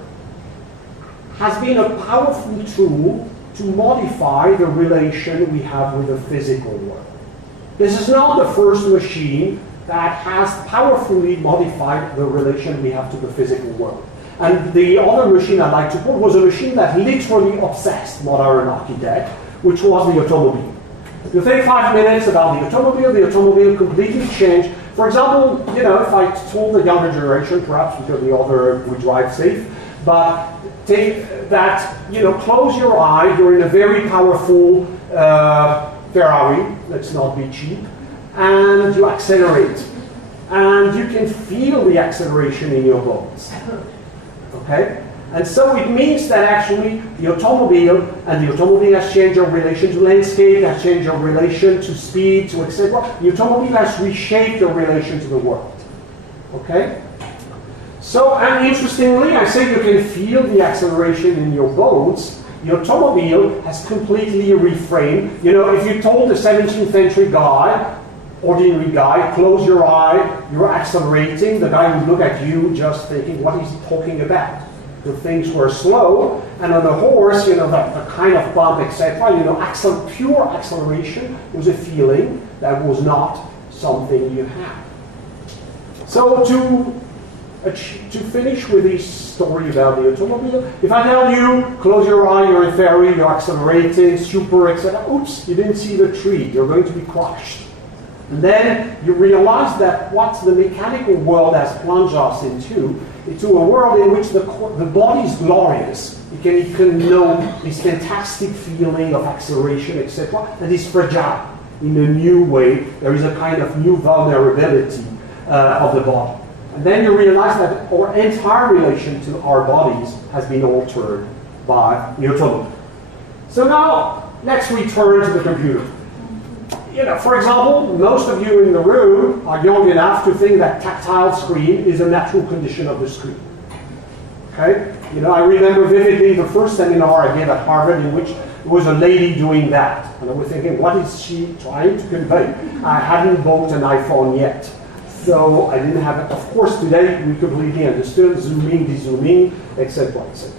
has been a powerful tool to modify the relation we have with the physical world. This is not the first machine that has powerfully modified the relation we have to the physical world. And the other machine I'd like to put was a machine that literally obsessed modern architect, which was the automobile. You think 5 minutes about the automobile completely changed. For example, if I told the younger generation, perhaps because the other would drive safe, but take that, close your eye, you're in a very powerful Ferrari, let's not be cheap, and you accelerate. and you can feel the acceleration in your bones. Okay? And so it means that actually the automobile has changed your relation to landscape, has changed your relation to speed, to etc. The automobile has reshaped your relation to the world. Okay? So, and interestingly, I say you can feel the acceleration in your bones. The automobile has completely reframed. You know, if you told a 17th century guy, ordinary guy, close your eye, you're accelerating, the guy would look at you just thinking, what is he talking about? The things were slow, and on a horse, you know, the kind of bump, etc., you know, pure acceleration was a feeling that was not something you had. So to finish with this story about the automobile, if I tell you, close your eye, you're in ferry, you're accelerating, super, etc., oops, you didn't see the tree, you're going to be crushed. And then you realize that what the mechanical world has plunged us into a world in which the body is glorious. It can know this fantastic feeling of acceleration, etc., and is fragile in a new way. There is a kind of new vulnerability of the body. And then you realize that our entire relation to our bodies has been altered by the automobile. So now, let's return to the computer. You know, for example, most of you in the room are young enough to think that tactile screen is a natural condition of the screen. Okay? You know, I remember vividly the first seminar I gave at Harvard in which there was a lady doing that. And I was thinking, what is she trying to convey? I hadn't bought an iPhone yet. So I didn't have it. Of course, today we completely understood zooming, de-zooming, etc., etc.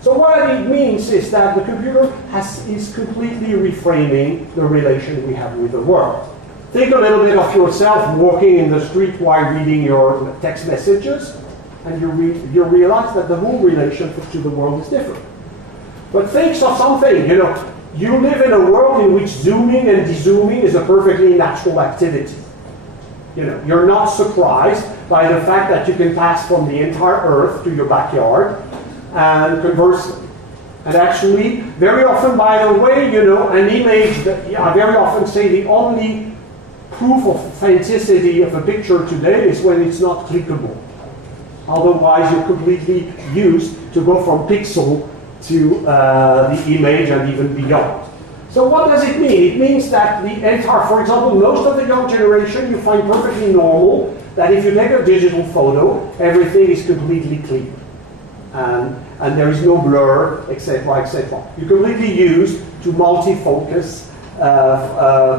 So what it means is that the computer is completely reframing the relation we have with the world. Think a little bit of yourself walking in the street while reading your text messages, and you realize that the whole relation to the world is different. But think of something, you know, you live in a world in which zooming and de-zooming is a perfectly natural activity. You know, you're not surprised by the fact that you can pass from the entire Earth to your backyard, and conversely. And actually, very often, by the way, you know, an image that I very often say the only proof of authenticity of a picture today is when it's not clickable. Otherwise, you're completely used to go from pixel to the image and even beyond. So what does it mean? It means that the entire, for example, most of the young generation, you find perfectly normal that if you take a digital photo, everything is completely clean. And there is no blur, etc., etc. You're completely used to multi-focus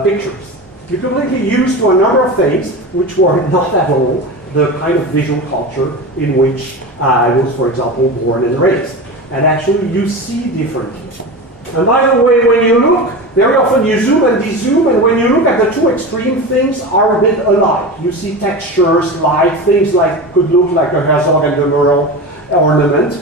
pictures. You're completely used to a number of things which were not at all the kind of visual culture in which I was, for example, born and raised. And actually, you see differently. And by the way, when you look, very often you zoom and de-zoom, and when you look at the two extreme, things are a bit alike. You see textures, light, things like could look like a Herzog and de Meuron ornament.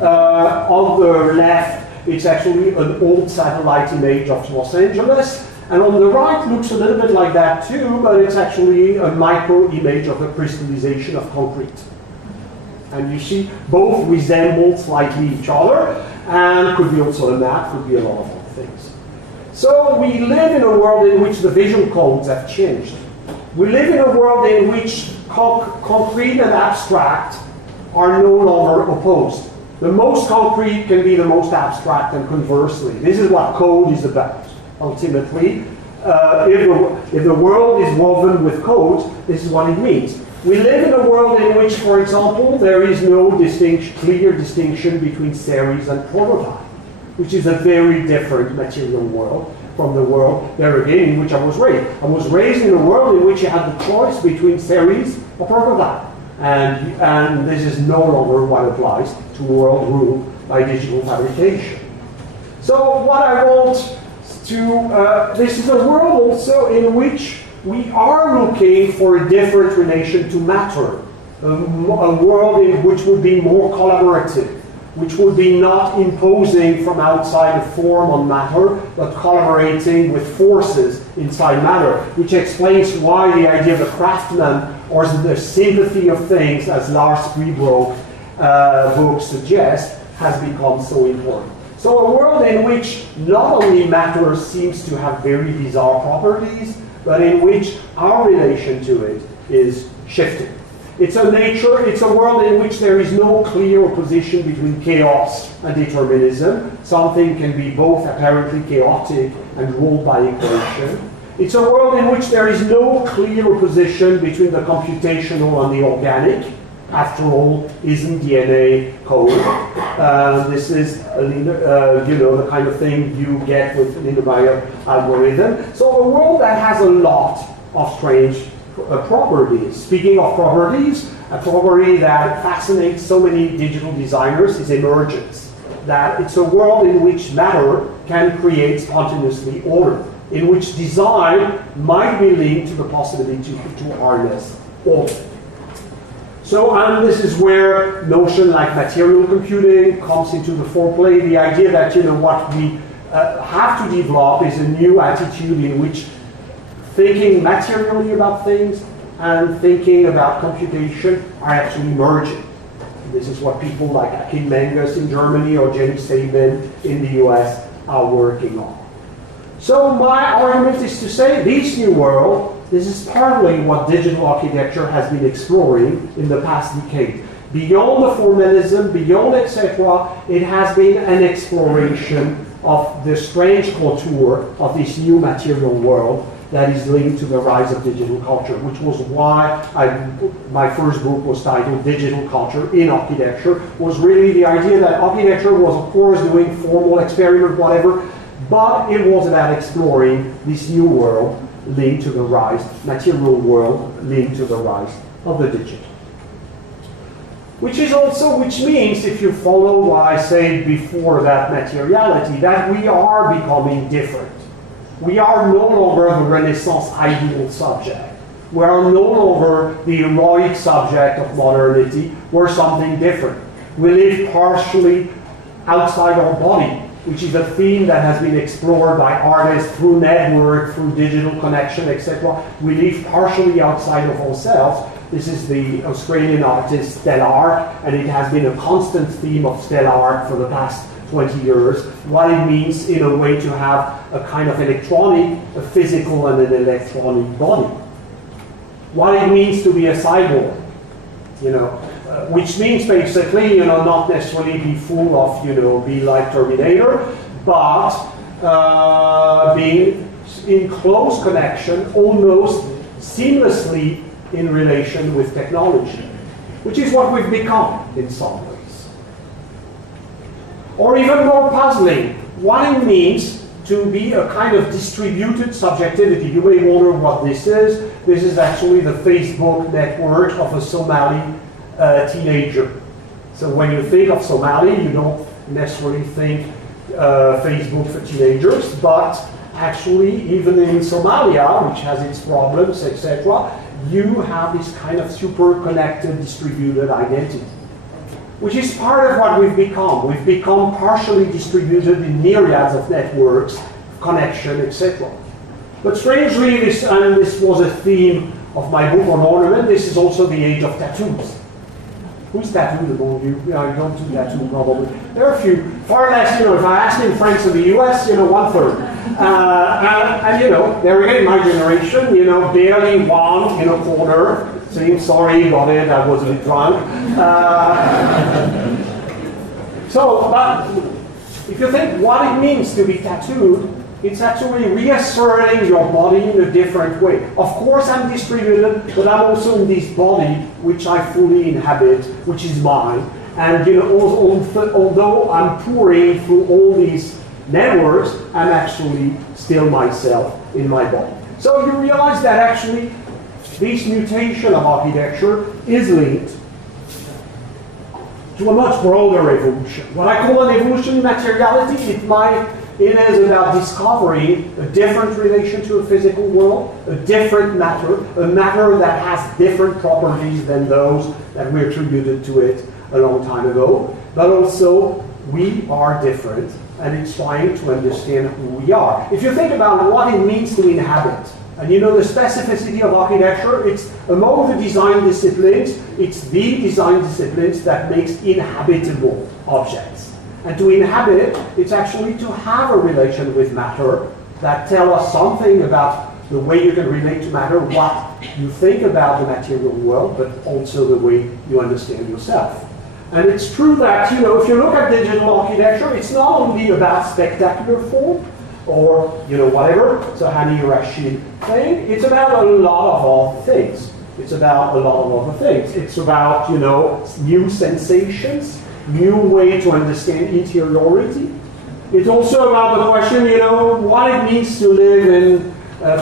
On the left, it's actually an old satellite image of Los Angeles. And on the right, looks a little bit like that too, but it's actually a micro image of the crystallization of concrete. And you see both resemble slightly each other, and could be also a map, could be a lot of other things. So we live in a world in which the visual codes have changed. We live in a world in which concrete and abstract are no longer opposed. The most concrete can be the most abstract, and conversely. This is what code is about, ultimately. If the world is woven with code, this is what it means. We live in a world in which, for example, there is no clear distinction between series and prototype, which is a very different material world from the world, there again, in which I was raised. I was raised in a world in which you had the choice between series or prototype. And this is no longer what applies to a world ruled by digital fabrication. So what I want to, this is a world also in which we are looking for a different relation to matter, a world in which would be more collaborative, which would be not imposing from outside a form on matter, but collaborating with forces inside matter, which explains why the idea of the craftsman or the sympathy of things, as Lars Friedbrock book suggests, has become so important. So a world in which not only matter seems to have very bizarre properties, but in which our relation to it is shifting. It's a nature, it's a world in which there is no clear opposition between chaos and determinism. Something can be both apparently chaotic and ruled by equation. It's a world in which there is no clear opposition between the computational and the organic. After all, isn't DNA code? This is, the kind of thing you get with an Linear algorithm. So a world that has a lot of strange properties. Speaking of properties, a property that fascinates so many digital designers is emergence. That it's a world in which matter can create spontaneously order, in which design might be linked to the possibility to harness order. So, and this is where notion like material computing comes into the foreplay. The idea that, what we have to develop is a new attitude in which thinking materially about things and thinking about computation are actually merging. This is what people like Akin Menges in Germany or Jenny Sabin in the US are working on. So my argument is to say this new world, this is partly what digital architecture has been exploring in the past decade. Beyond the formalism, beyond etc., it has been an exploration of the strange contour of this new material world that is linked to the rise of digital culture, which was why my first book was titled Digital Culture in Architecture, was really the idea that architecture was, of course, doing formal experiment, whatever, but it was about exploring this new world linked to the rise, material world linked to the rise of the digital. Which means, if you follow what I said before about materiality, that we are becoming different. We are no longer the Renaissance ideal subject. We are no longer the heroic subject of modernity. We're something different. We live partially outside our body, which is a theme that has been explored by artists through network, through digital connection, etc. We live partially outside of ourselves. This is the Australian artist SArD, and it has been a constant theme of SArD for the past 20 years, what it means in a way to have a kind of electronic, a physical and an electronic body. What it means to be a cyborg, which means basically, not necessarily be full of, be like Terminator, but being in close connection, almost seamlessly in relation with technology, which is what we've become in some ways. Or even more puzzling, what it means to be a kind of distributed subjectivity. You may wonder what this is. This is actually the Facebook network of a Somali teenager. So when you think of Somali, you don't necessarily think Facebook for teenagers, but actually even in Somalia, which has its problems, etc., you have this kind of super connected distributed identity, which is part of what we've become. We've become partially distributed in myriads of networks, connection, etc. But strangely, this was a theme of my book on ornament, this is also the age of tattoos. Who's tattooed among you? I don't do tattoo probably. There are a few, far less, if I asked in France and the US, 1/3. And there again, my generation, barely one in a corner, saying, sorry, got it, I was a bit drunk. But if you think what it means to be tattooed, it's actually reasserting your body in a different way. Of course I'm distributed, but I'm also in this body which I fully inhabit, which is mine. And although I'm pouring through all these networks, I'm actually still myself in my body. So you realize that actually this mutation of architecture is linked to a much broader evolution. What I call an evolution in materiality, it is about discovering a different relation to a physical world, a different matter, a matter that has different properties than those that we attributed to it a long time ago, but also we are different, and it's trying to understand who we are. If you think about what it means to inhabit, and the specificity of architecture, it's among the design disciplines, it's the design disciplines that makes inhabitable objects. And to inhabit, it's actually to have a relation with matter that tell us something about the way you can relate to matter, what you think about the material world, but also the way you understand yourself. And it's true that, if you look at digital architecture, it's not only about spectacular form, or, whatever, it's a Hani Rashid thing. It's about a lot of other things. It's about a lot of other things. It's about, new sensations, new way to understand interiority. It's also about the question, what it means to live in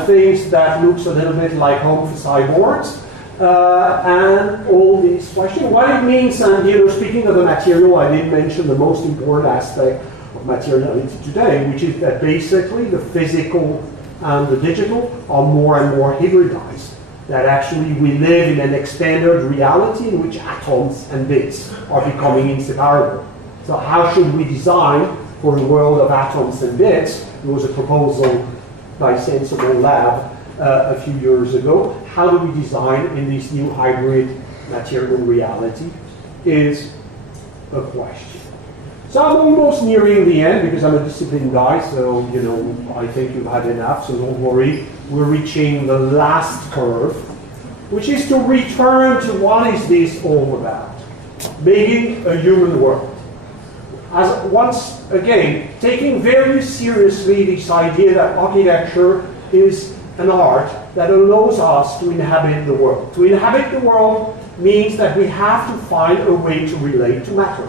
things that looks a little bit like home for cyborgs, and all these questions. What it means, and speaking of the material, I did mention the most important aspect of materiality today, which is that basically the physical and the digital are more and more hybridized. That actually we live in an expanded reality in which atoms and bits are becoming inseparable. So how should we design for a world of atoms and bits? There was a proposal by Sensible Lab a few years ago. How do we design in this new hybrid material reality is a question. So I'm almost nearing the end because I'm a disciplined guy, so I think you've had enough, so don't worry. We're reaching the last curve, which is to return to what is this all about? Making a human world. As once again, taking very seriously this idea that architecture is an art that allows us to inhabit the world. To inhabit the world means that we have to find a way to relate to matter,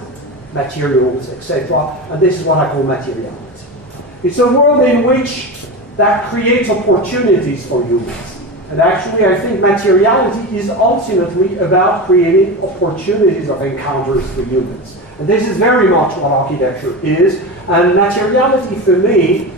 materials, etc. And this is what I call materiality. It's a world in which that creates opportunities for humans. And actually, I think materiality is ultimately about creating opportunities of encounters for humans. And this is very much what architecture is. And materiality, for me,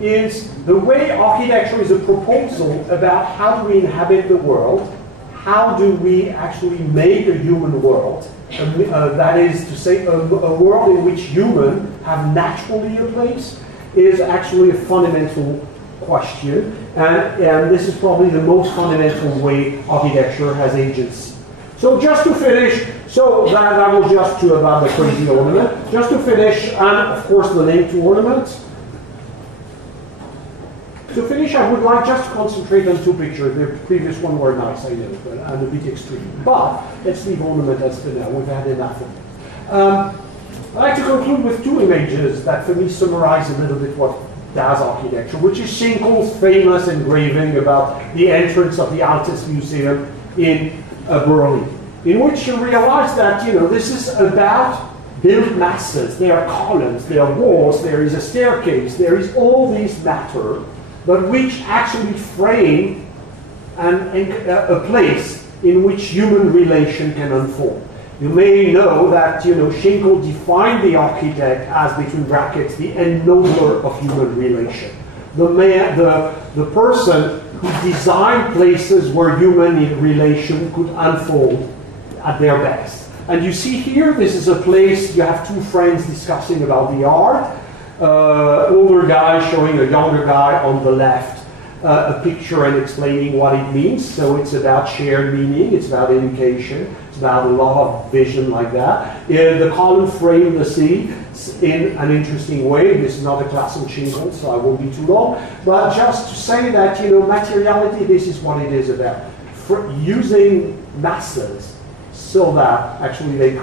is the way architecture is a proposal about how do we inhabit the world, how do we actually make a human world, that is to say, a world in which humans have naturally a place, is actually a fundamental question. And this is probably the most fundamental way architecture has agency. So just to finish, so that was just about the crazy ornament. Just to finish, and of course the link to ornaments. To finish, I would like just to concentrate on two pictures. The previous one were nice, I know, but and a bit extreme. But let's leave ornament as for now. We've had enough of it. I'd like to conclude with two images that for me summarize a little bit what does architecture, which is Schinkel's famous engraving about the entrance of the Altes Museum in Berlin, in which you realize that this is about built masses. There are columns, there are walls, there is a staircase, there is all these matter, but which actually frame a place in which human relation can unfold. You may know that Schinkel defined the architect as, between brackets, the ennobler of human relation. The person who designed places where human relation could unfold at their best. And you see here, this is a place, you have two friends discussing about the art. Older guy showing a younger guy on the left a picture and explaining what it means. So it's about shared meaning, it's about education, it's about a lot of vision like that. The column frame the sea in an interesting way. This is not a class on Schinkel, so I won't be too long. But just to say that, materiality, this is what it is about. Using masses so that actually they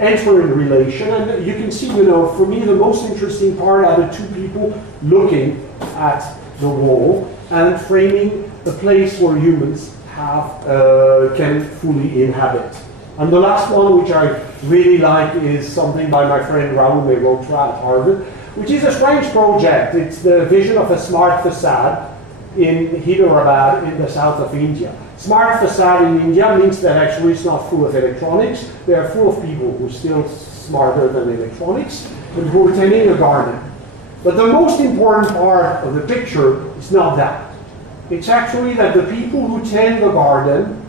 enter in relation. And you can see, for me, the most interesting part are the two people looking at the wall and framing a place where humans can fully inhabit. And the last one, which I really like, is something by my friend Raoul Mehrotra at Harvard, which is a strange project. It's the vision of a smart facade in Hyderabad in the south of India. Smart facade in India means that actually it's not full of electronics. They are full of people who are still smarter than electronics and who are tending a garden. But the most important part of the picture is not that. It's actually that the people who tend the garden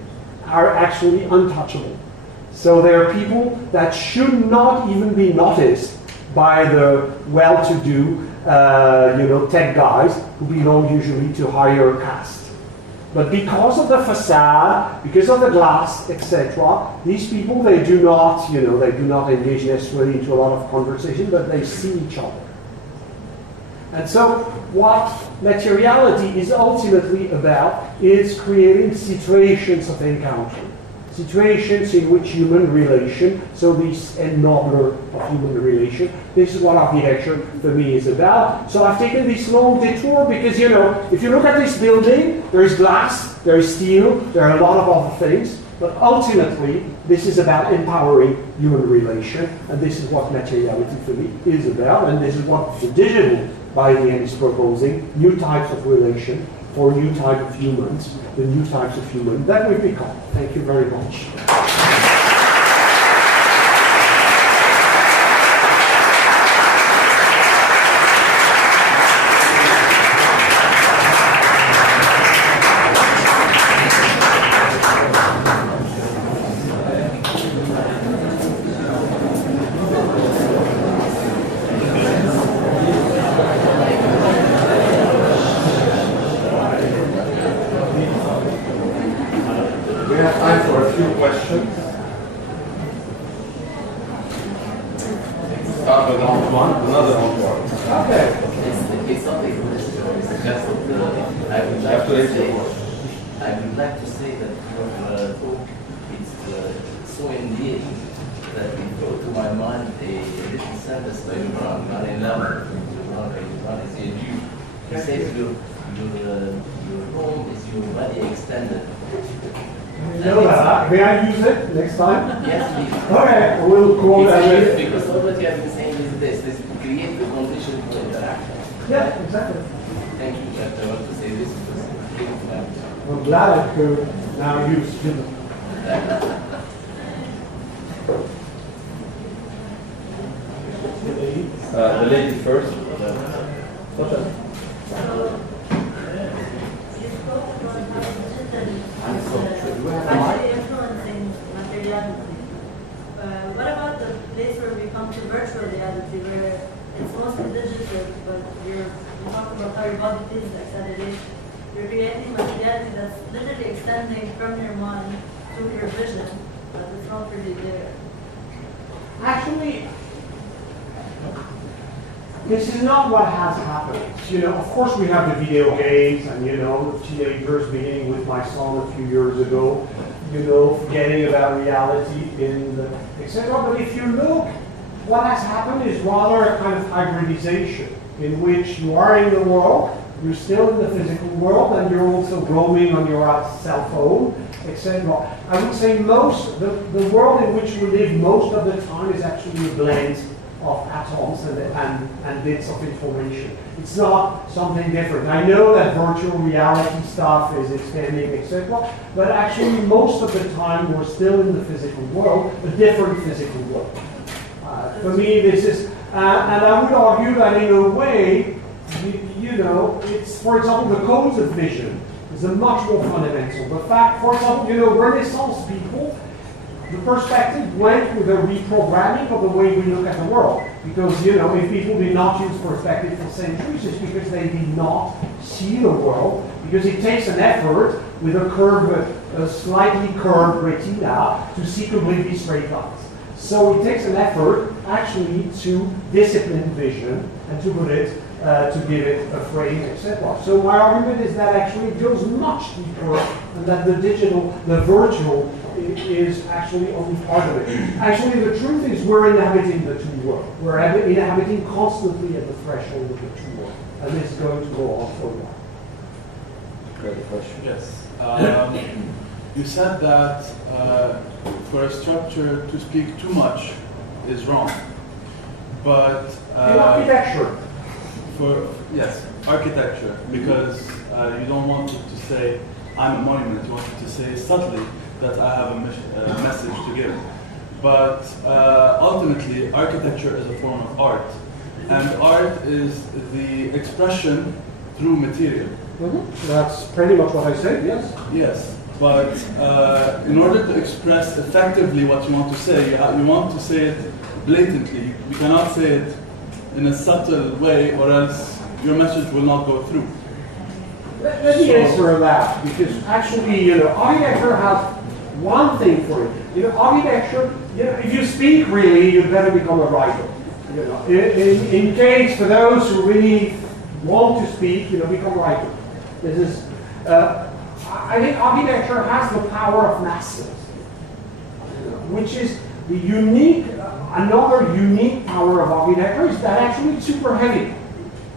are actually untouchable. So there are people that should not even be noticed by the well-to-do, tech guys who belong usually to higher caste. But because of the facade, because of the glass, etc., these people, they do not engage necessarily into a lot of conversation, but they see each other. And so what materiality is ultimately about is creating situations of encounter. Situations in which human relation, so this enabler of human relation, this is what architecture for me is about. So I've taken this long detour because, you know, if you look at this building, there is glass, there is steel, there are a lot of other things, but ultimately this is about empowering human relation, and this is what materiality for me is about, and this is what the digital by the end is proposing, new types of relation for new type of humans, the new types of human that we become. Thank you very much. We have time for a few questions. Start with Antoine, another Antoine. Okay. It's something I would like to say. I would like to say that your talk is so endearing that it brought to my mind a little sentence by Lebanese. Lebanese is a Jew. He says your home is your body extended. Know that. May I use it next time? Yes, please. Okay, we'll quote that. Because all what you have been saying is this create the condition for interaction. Yeah, exactly. Thank you, Jeff. I want to say this because I'm glad I could now use it. The lady first. Actually influencing materiality. What about the place where we come to virtual reality, where it's mostly digital, but you talk about how your body feels, acceleration. You're creating materiality that's literally extending from your mind to your vision, but it's not really there. Actually, this is not what has happened. You know, of course we have the video games and, you know, teenagers beginning with my son a few years ago, you know, forgetting about reality in the, etc. But if you look, what has happened is rather a kind of hybridization in which you are in the world, you're still in the physical world, and you're also roaming on your cell phone, etc. I would say the world in which we live most of the time is actually a blend of atoms and bits of information. It's not something different. I know that virtual reality stuff is extending, etc., but actually most of the time we're still in the physical world, a different physical world. For me, this is, and I would argue that in a way, you know, it's, for example, the codes of vision is a much more fundamental. The fact, for example, you know, Renaissance people, the perspective went with a reprogramming of the way we look at the world. Because, you know, if people did not use perspective for centuries, it's because they did not see the world. Because it takes an effort with a slightly curved retina to see completely straight lines. So it takes an effort, actually, to discipline vision and to put it, to give it a frame, etc. So my argument is that actually it goes much deeper, and that the digital, the virtual, is actually only part of it. Actually, the truth is we're inhabiting the two worlds. We're inhabiting constantly at the threshold of the two worlds, and this is going to go on for a while. Great question. Yes. You said that for a structure to speak too much is wrong, but In architecture. Yes, architecture, because you don't want it to say I'm a monument. You want it to say subtly that I have a message to give. But ultimately, architecture is a form of art, and art is the expression through material. Mm-hmm. That's pretty much what I said. Yes. Yes, but in order to express effectively what you want to say, you want to say it blatantly. You cannot say it in a subtle way, or else your message will not go through. Let me answer that, because actually, you know, architecture has one thing for it. You know, architecture, you know, if you speak really, you better become a writer. You know, in case, for those who really want to speak, become writer. This is, I think architecture has the power of masses, which is the unique, another unique power of architecture is that actually it's super heavy.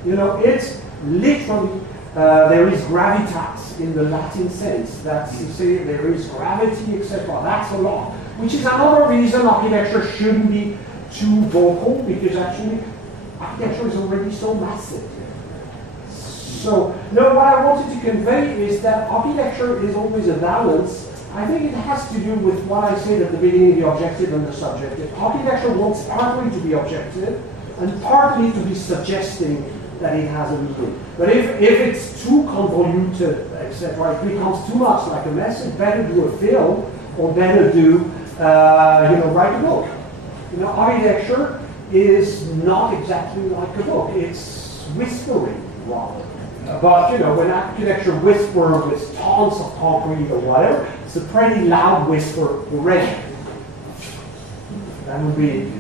It's literally, there is gravitas in the Latin sense. That's to say there is gravity, etc. That's a lot. Which is another reason architecture shouldn't be too vocal, because actually architecture is already so massive. So, no, what I wanted to convey is that architecture is always a balance. I think it has to do with what I said at the beginning, the objective and the subjective. Architecture wants partly to be objective and partly to be suggesting that it has a meaning. But if it's too convoluted, etc., it becomes too much like a mess. It's better do a film or better do, write a book. Architecture is not exactly like a book. It's whispering rather. But when architecture whispers with tons of concrete or whatever, it's a pretty loud whisper already. That would be it.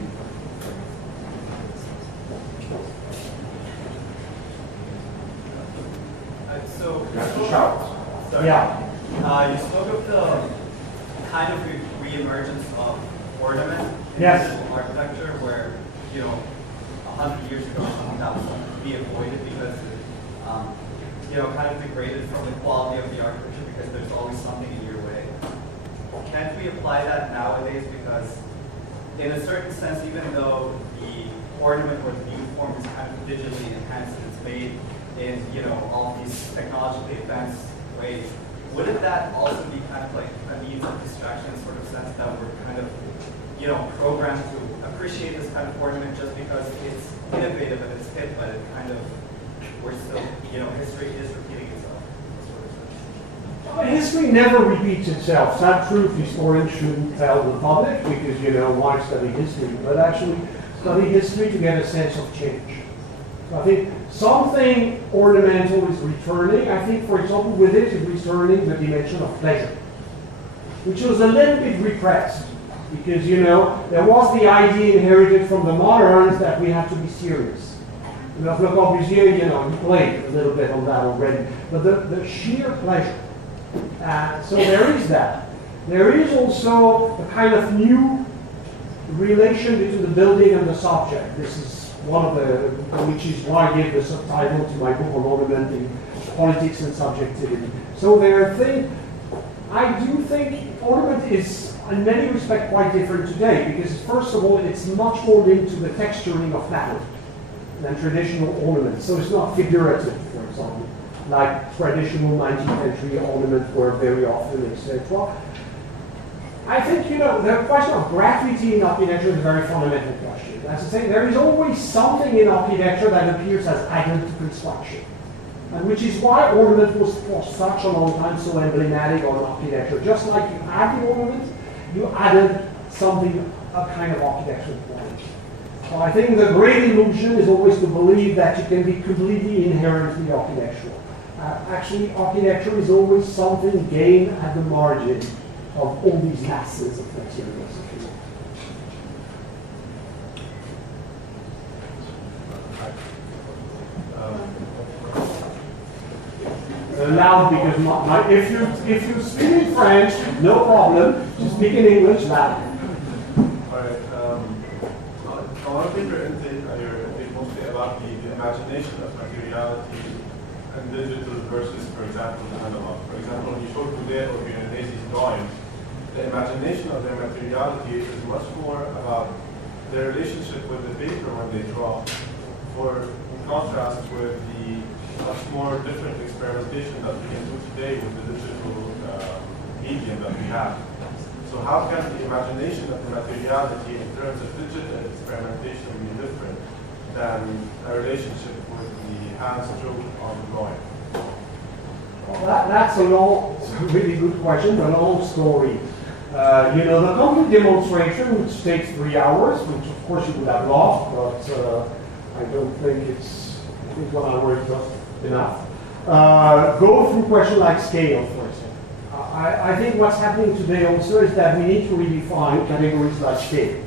You spoke of the kind of re-emergence of ornament in visual architecture, where 100 years ago something that was to be avoided because it kind of degraded from the quality of the architecture because there's always something in your way. Can't we apply that nowadays? Because in a certain sense, even though the ornament or the view form is kind of digitally enhanced and it's made in all these technologically advanced ways, wouldn't that also be kind of like a means of distraction sort of sense that we're kind of programmed to appreciate this kind of ornament just because it's innovative and it's hip, but it kind of, we're still, history is repeating itself. History never repeats itself. Sad truth, historians shouldn't tell the public because, why study history? But actually study history to get a sense of change. So I think something ornamental is returning. I think, for example, with it is returning the dimension of pleasure, which was a little bit repressed. Because, there was the idea inherited from the moderns that we have to be serious. Le Corbusier, he played a little bit on that already. But the sheer pleasure. So there is that. There is also a kind of new relation between the building and the subject. This is one of the, which is why I gave the subtitle to my book on ornamenting politics and subjectivity. So there are things, I do think ornament is in many respects quite different today, because first of all, it's much more linked to the texturing of fabric than traditional ornaments. So it's not figurative, for example, like traditional 19th century ornaments were very often, etc. I think, the question of graffiti in architecture is a very fundamental question. That's to say, there is always something in architecture that appears as added to construction. And which is why ornament was for such a long time so emblematic on architecture. Just like you had the ornament, you added something, a kind of architectural quality. So I think the great illusion is always to believe that you can be completely inherently architectural. Actually, architecture is always something gained at the margin of all these masses of materials. Loud, because if you speak in French, no problem. You speak in English, loud. All right. I want to take your intake mostly about the imagination of materiality and digital versus, for example, analog. For example, when you show today or Lebanese's drawings, the imagination of their materiality is much more about their relationship with the paper when they draw, in contrast with the much more different experimentation that we can do today with the digital medium that we have. So how can the imagination of the materiality in terms of digital experimentation be different than a relationship with the hand stroke on the drawing? Well, that's a really good question, a long story. The complete demonstration, which takes 3 hours, which of course you would have loved, but I don't think it's, I think 1 hour is just enough. Go through questions like scale, for example. I think what's happening today also is that we need to redefine categories like scale.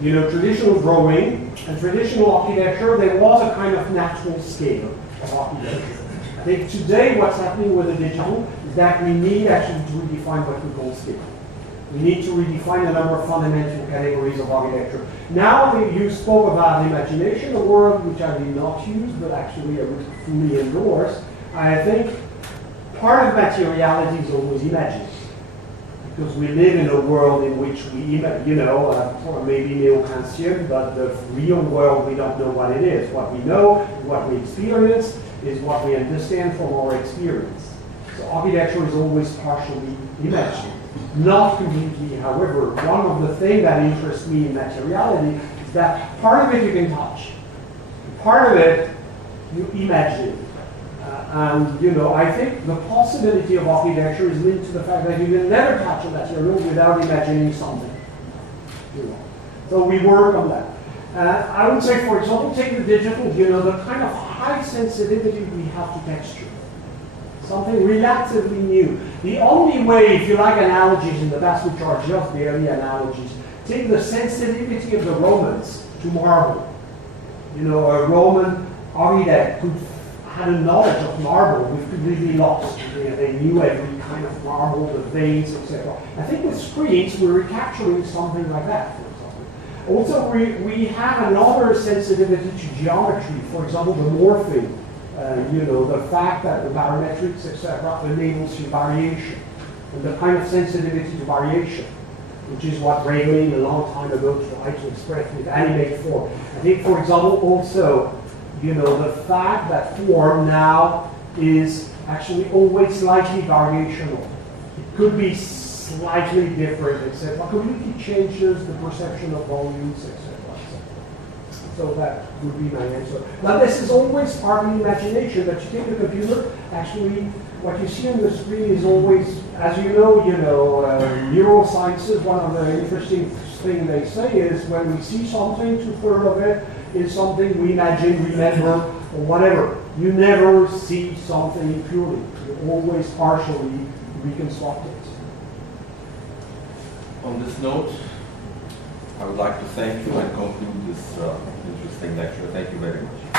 Traditional drawing and traditional architecture, there was a kind of natural scale of architecture. I think today what's happening with the digital is that we need actually to redefine what we call skill. We need to redefine a number of fundamental categories of architecture. Now you spoke about imagination, a word which I did not use, but actually I would fully endorse. I think part of materiality is always images. Because we live in a world in which we, maybe neo-Kantian, but the real world, we don't know what it is. What we know, what we experience, is what we understand from our experience. So architecture is always partially imagined. Not completely, however. One of the things that interests me in materiality is that part of it you can touch. Part of it you imagine. I think the possibility of architecture is linked to the fact that you can never touch a material without imagining something. So we work on that. I would say, for example, take the digital, the kind of high sensitivity we have to texture. Something relatively new. The only way, if you like analogies in the past, which are just barely analogies, take the sensitivity of the Romans to marble. A Roman architect who had a knowledge of marble, we've completely lost. They knew every kind of marble, the veins, etc. I think with screens, we're recapturing something like that, for example. Also, we have another sensitivity to geometry, for example, the morphing. The fact that the barometrics, etc., enables you variation, and the kind of sensitivity to variation, which is what Ravelin a long time ago tried to express with animate form. I think, for example, also, the fact that form now is actually always slightly variational. It could be slightly different, etc. Completely changes the perception of volumes, etc. So that would be my answer. Now this is always partly imagination, but you take the computer, actually what you see on the screen is always, as you know, neurosciences, one of the interesting things they say is when we see something, two-thirds of it is something we imagine, remember, or whatever. You never see something purely. You always partially reconstruct it. On this note, I would like to thank you and conclude this interesting lecture. Thank you very much.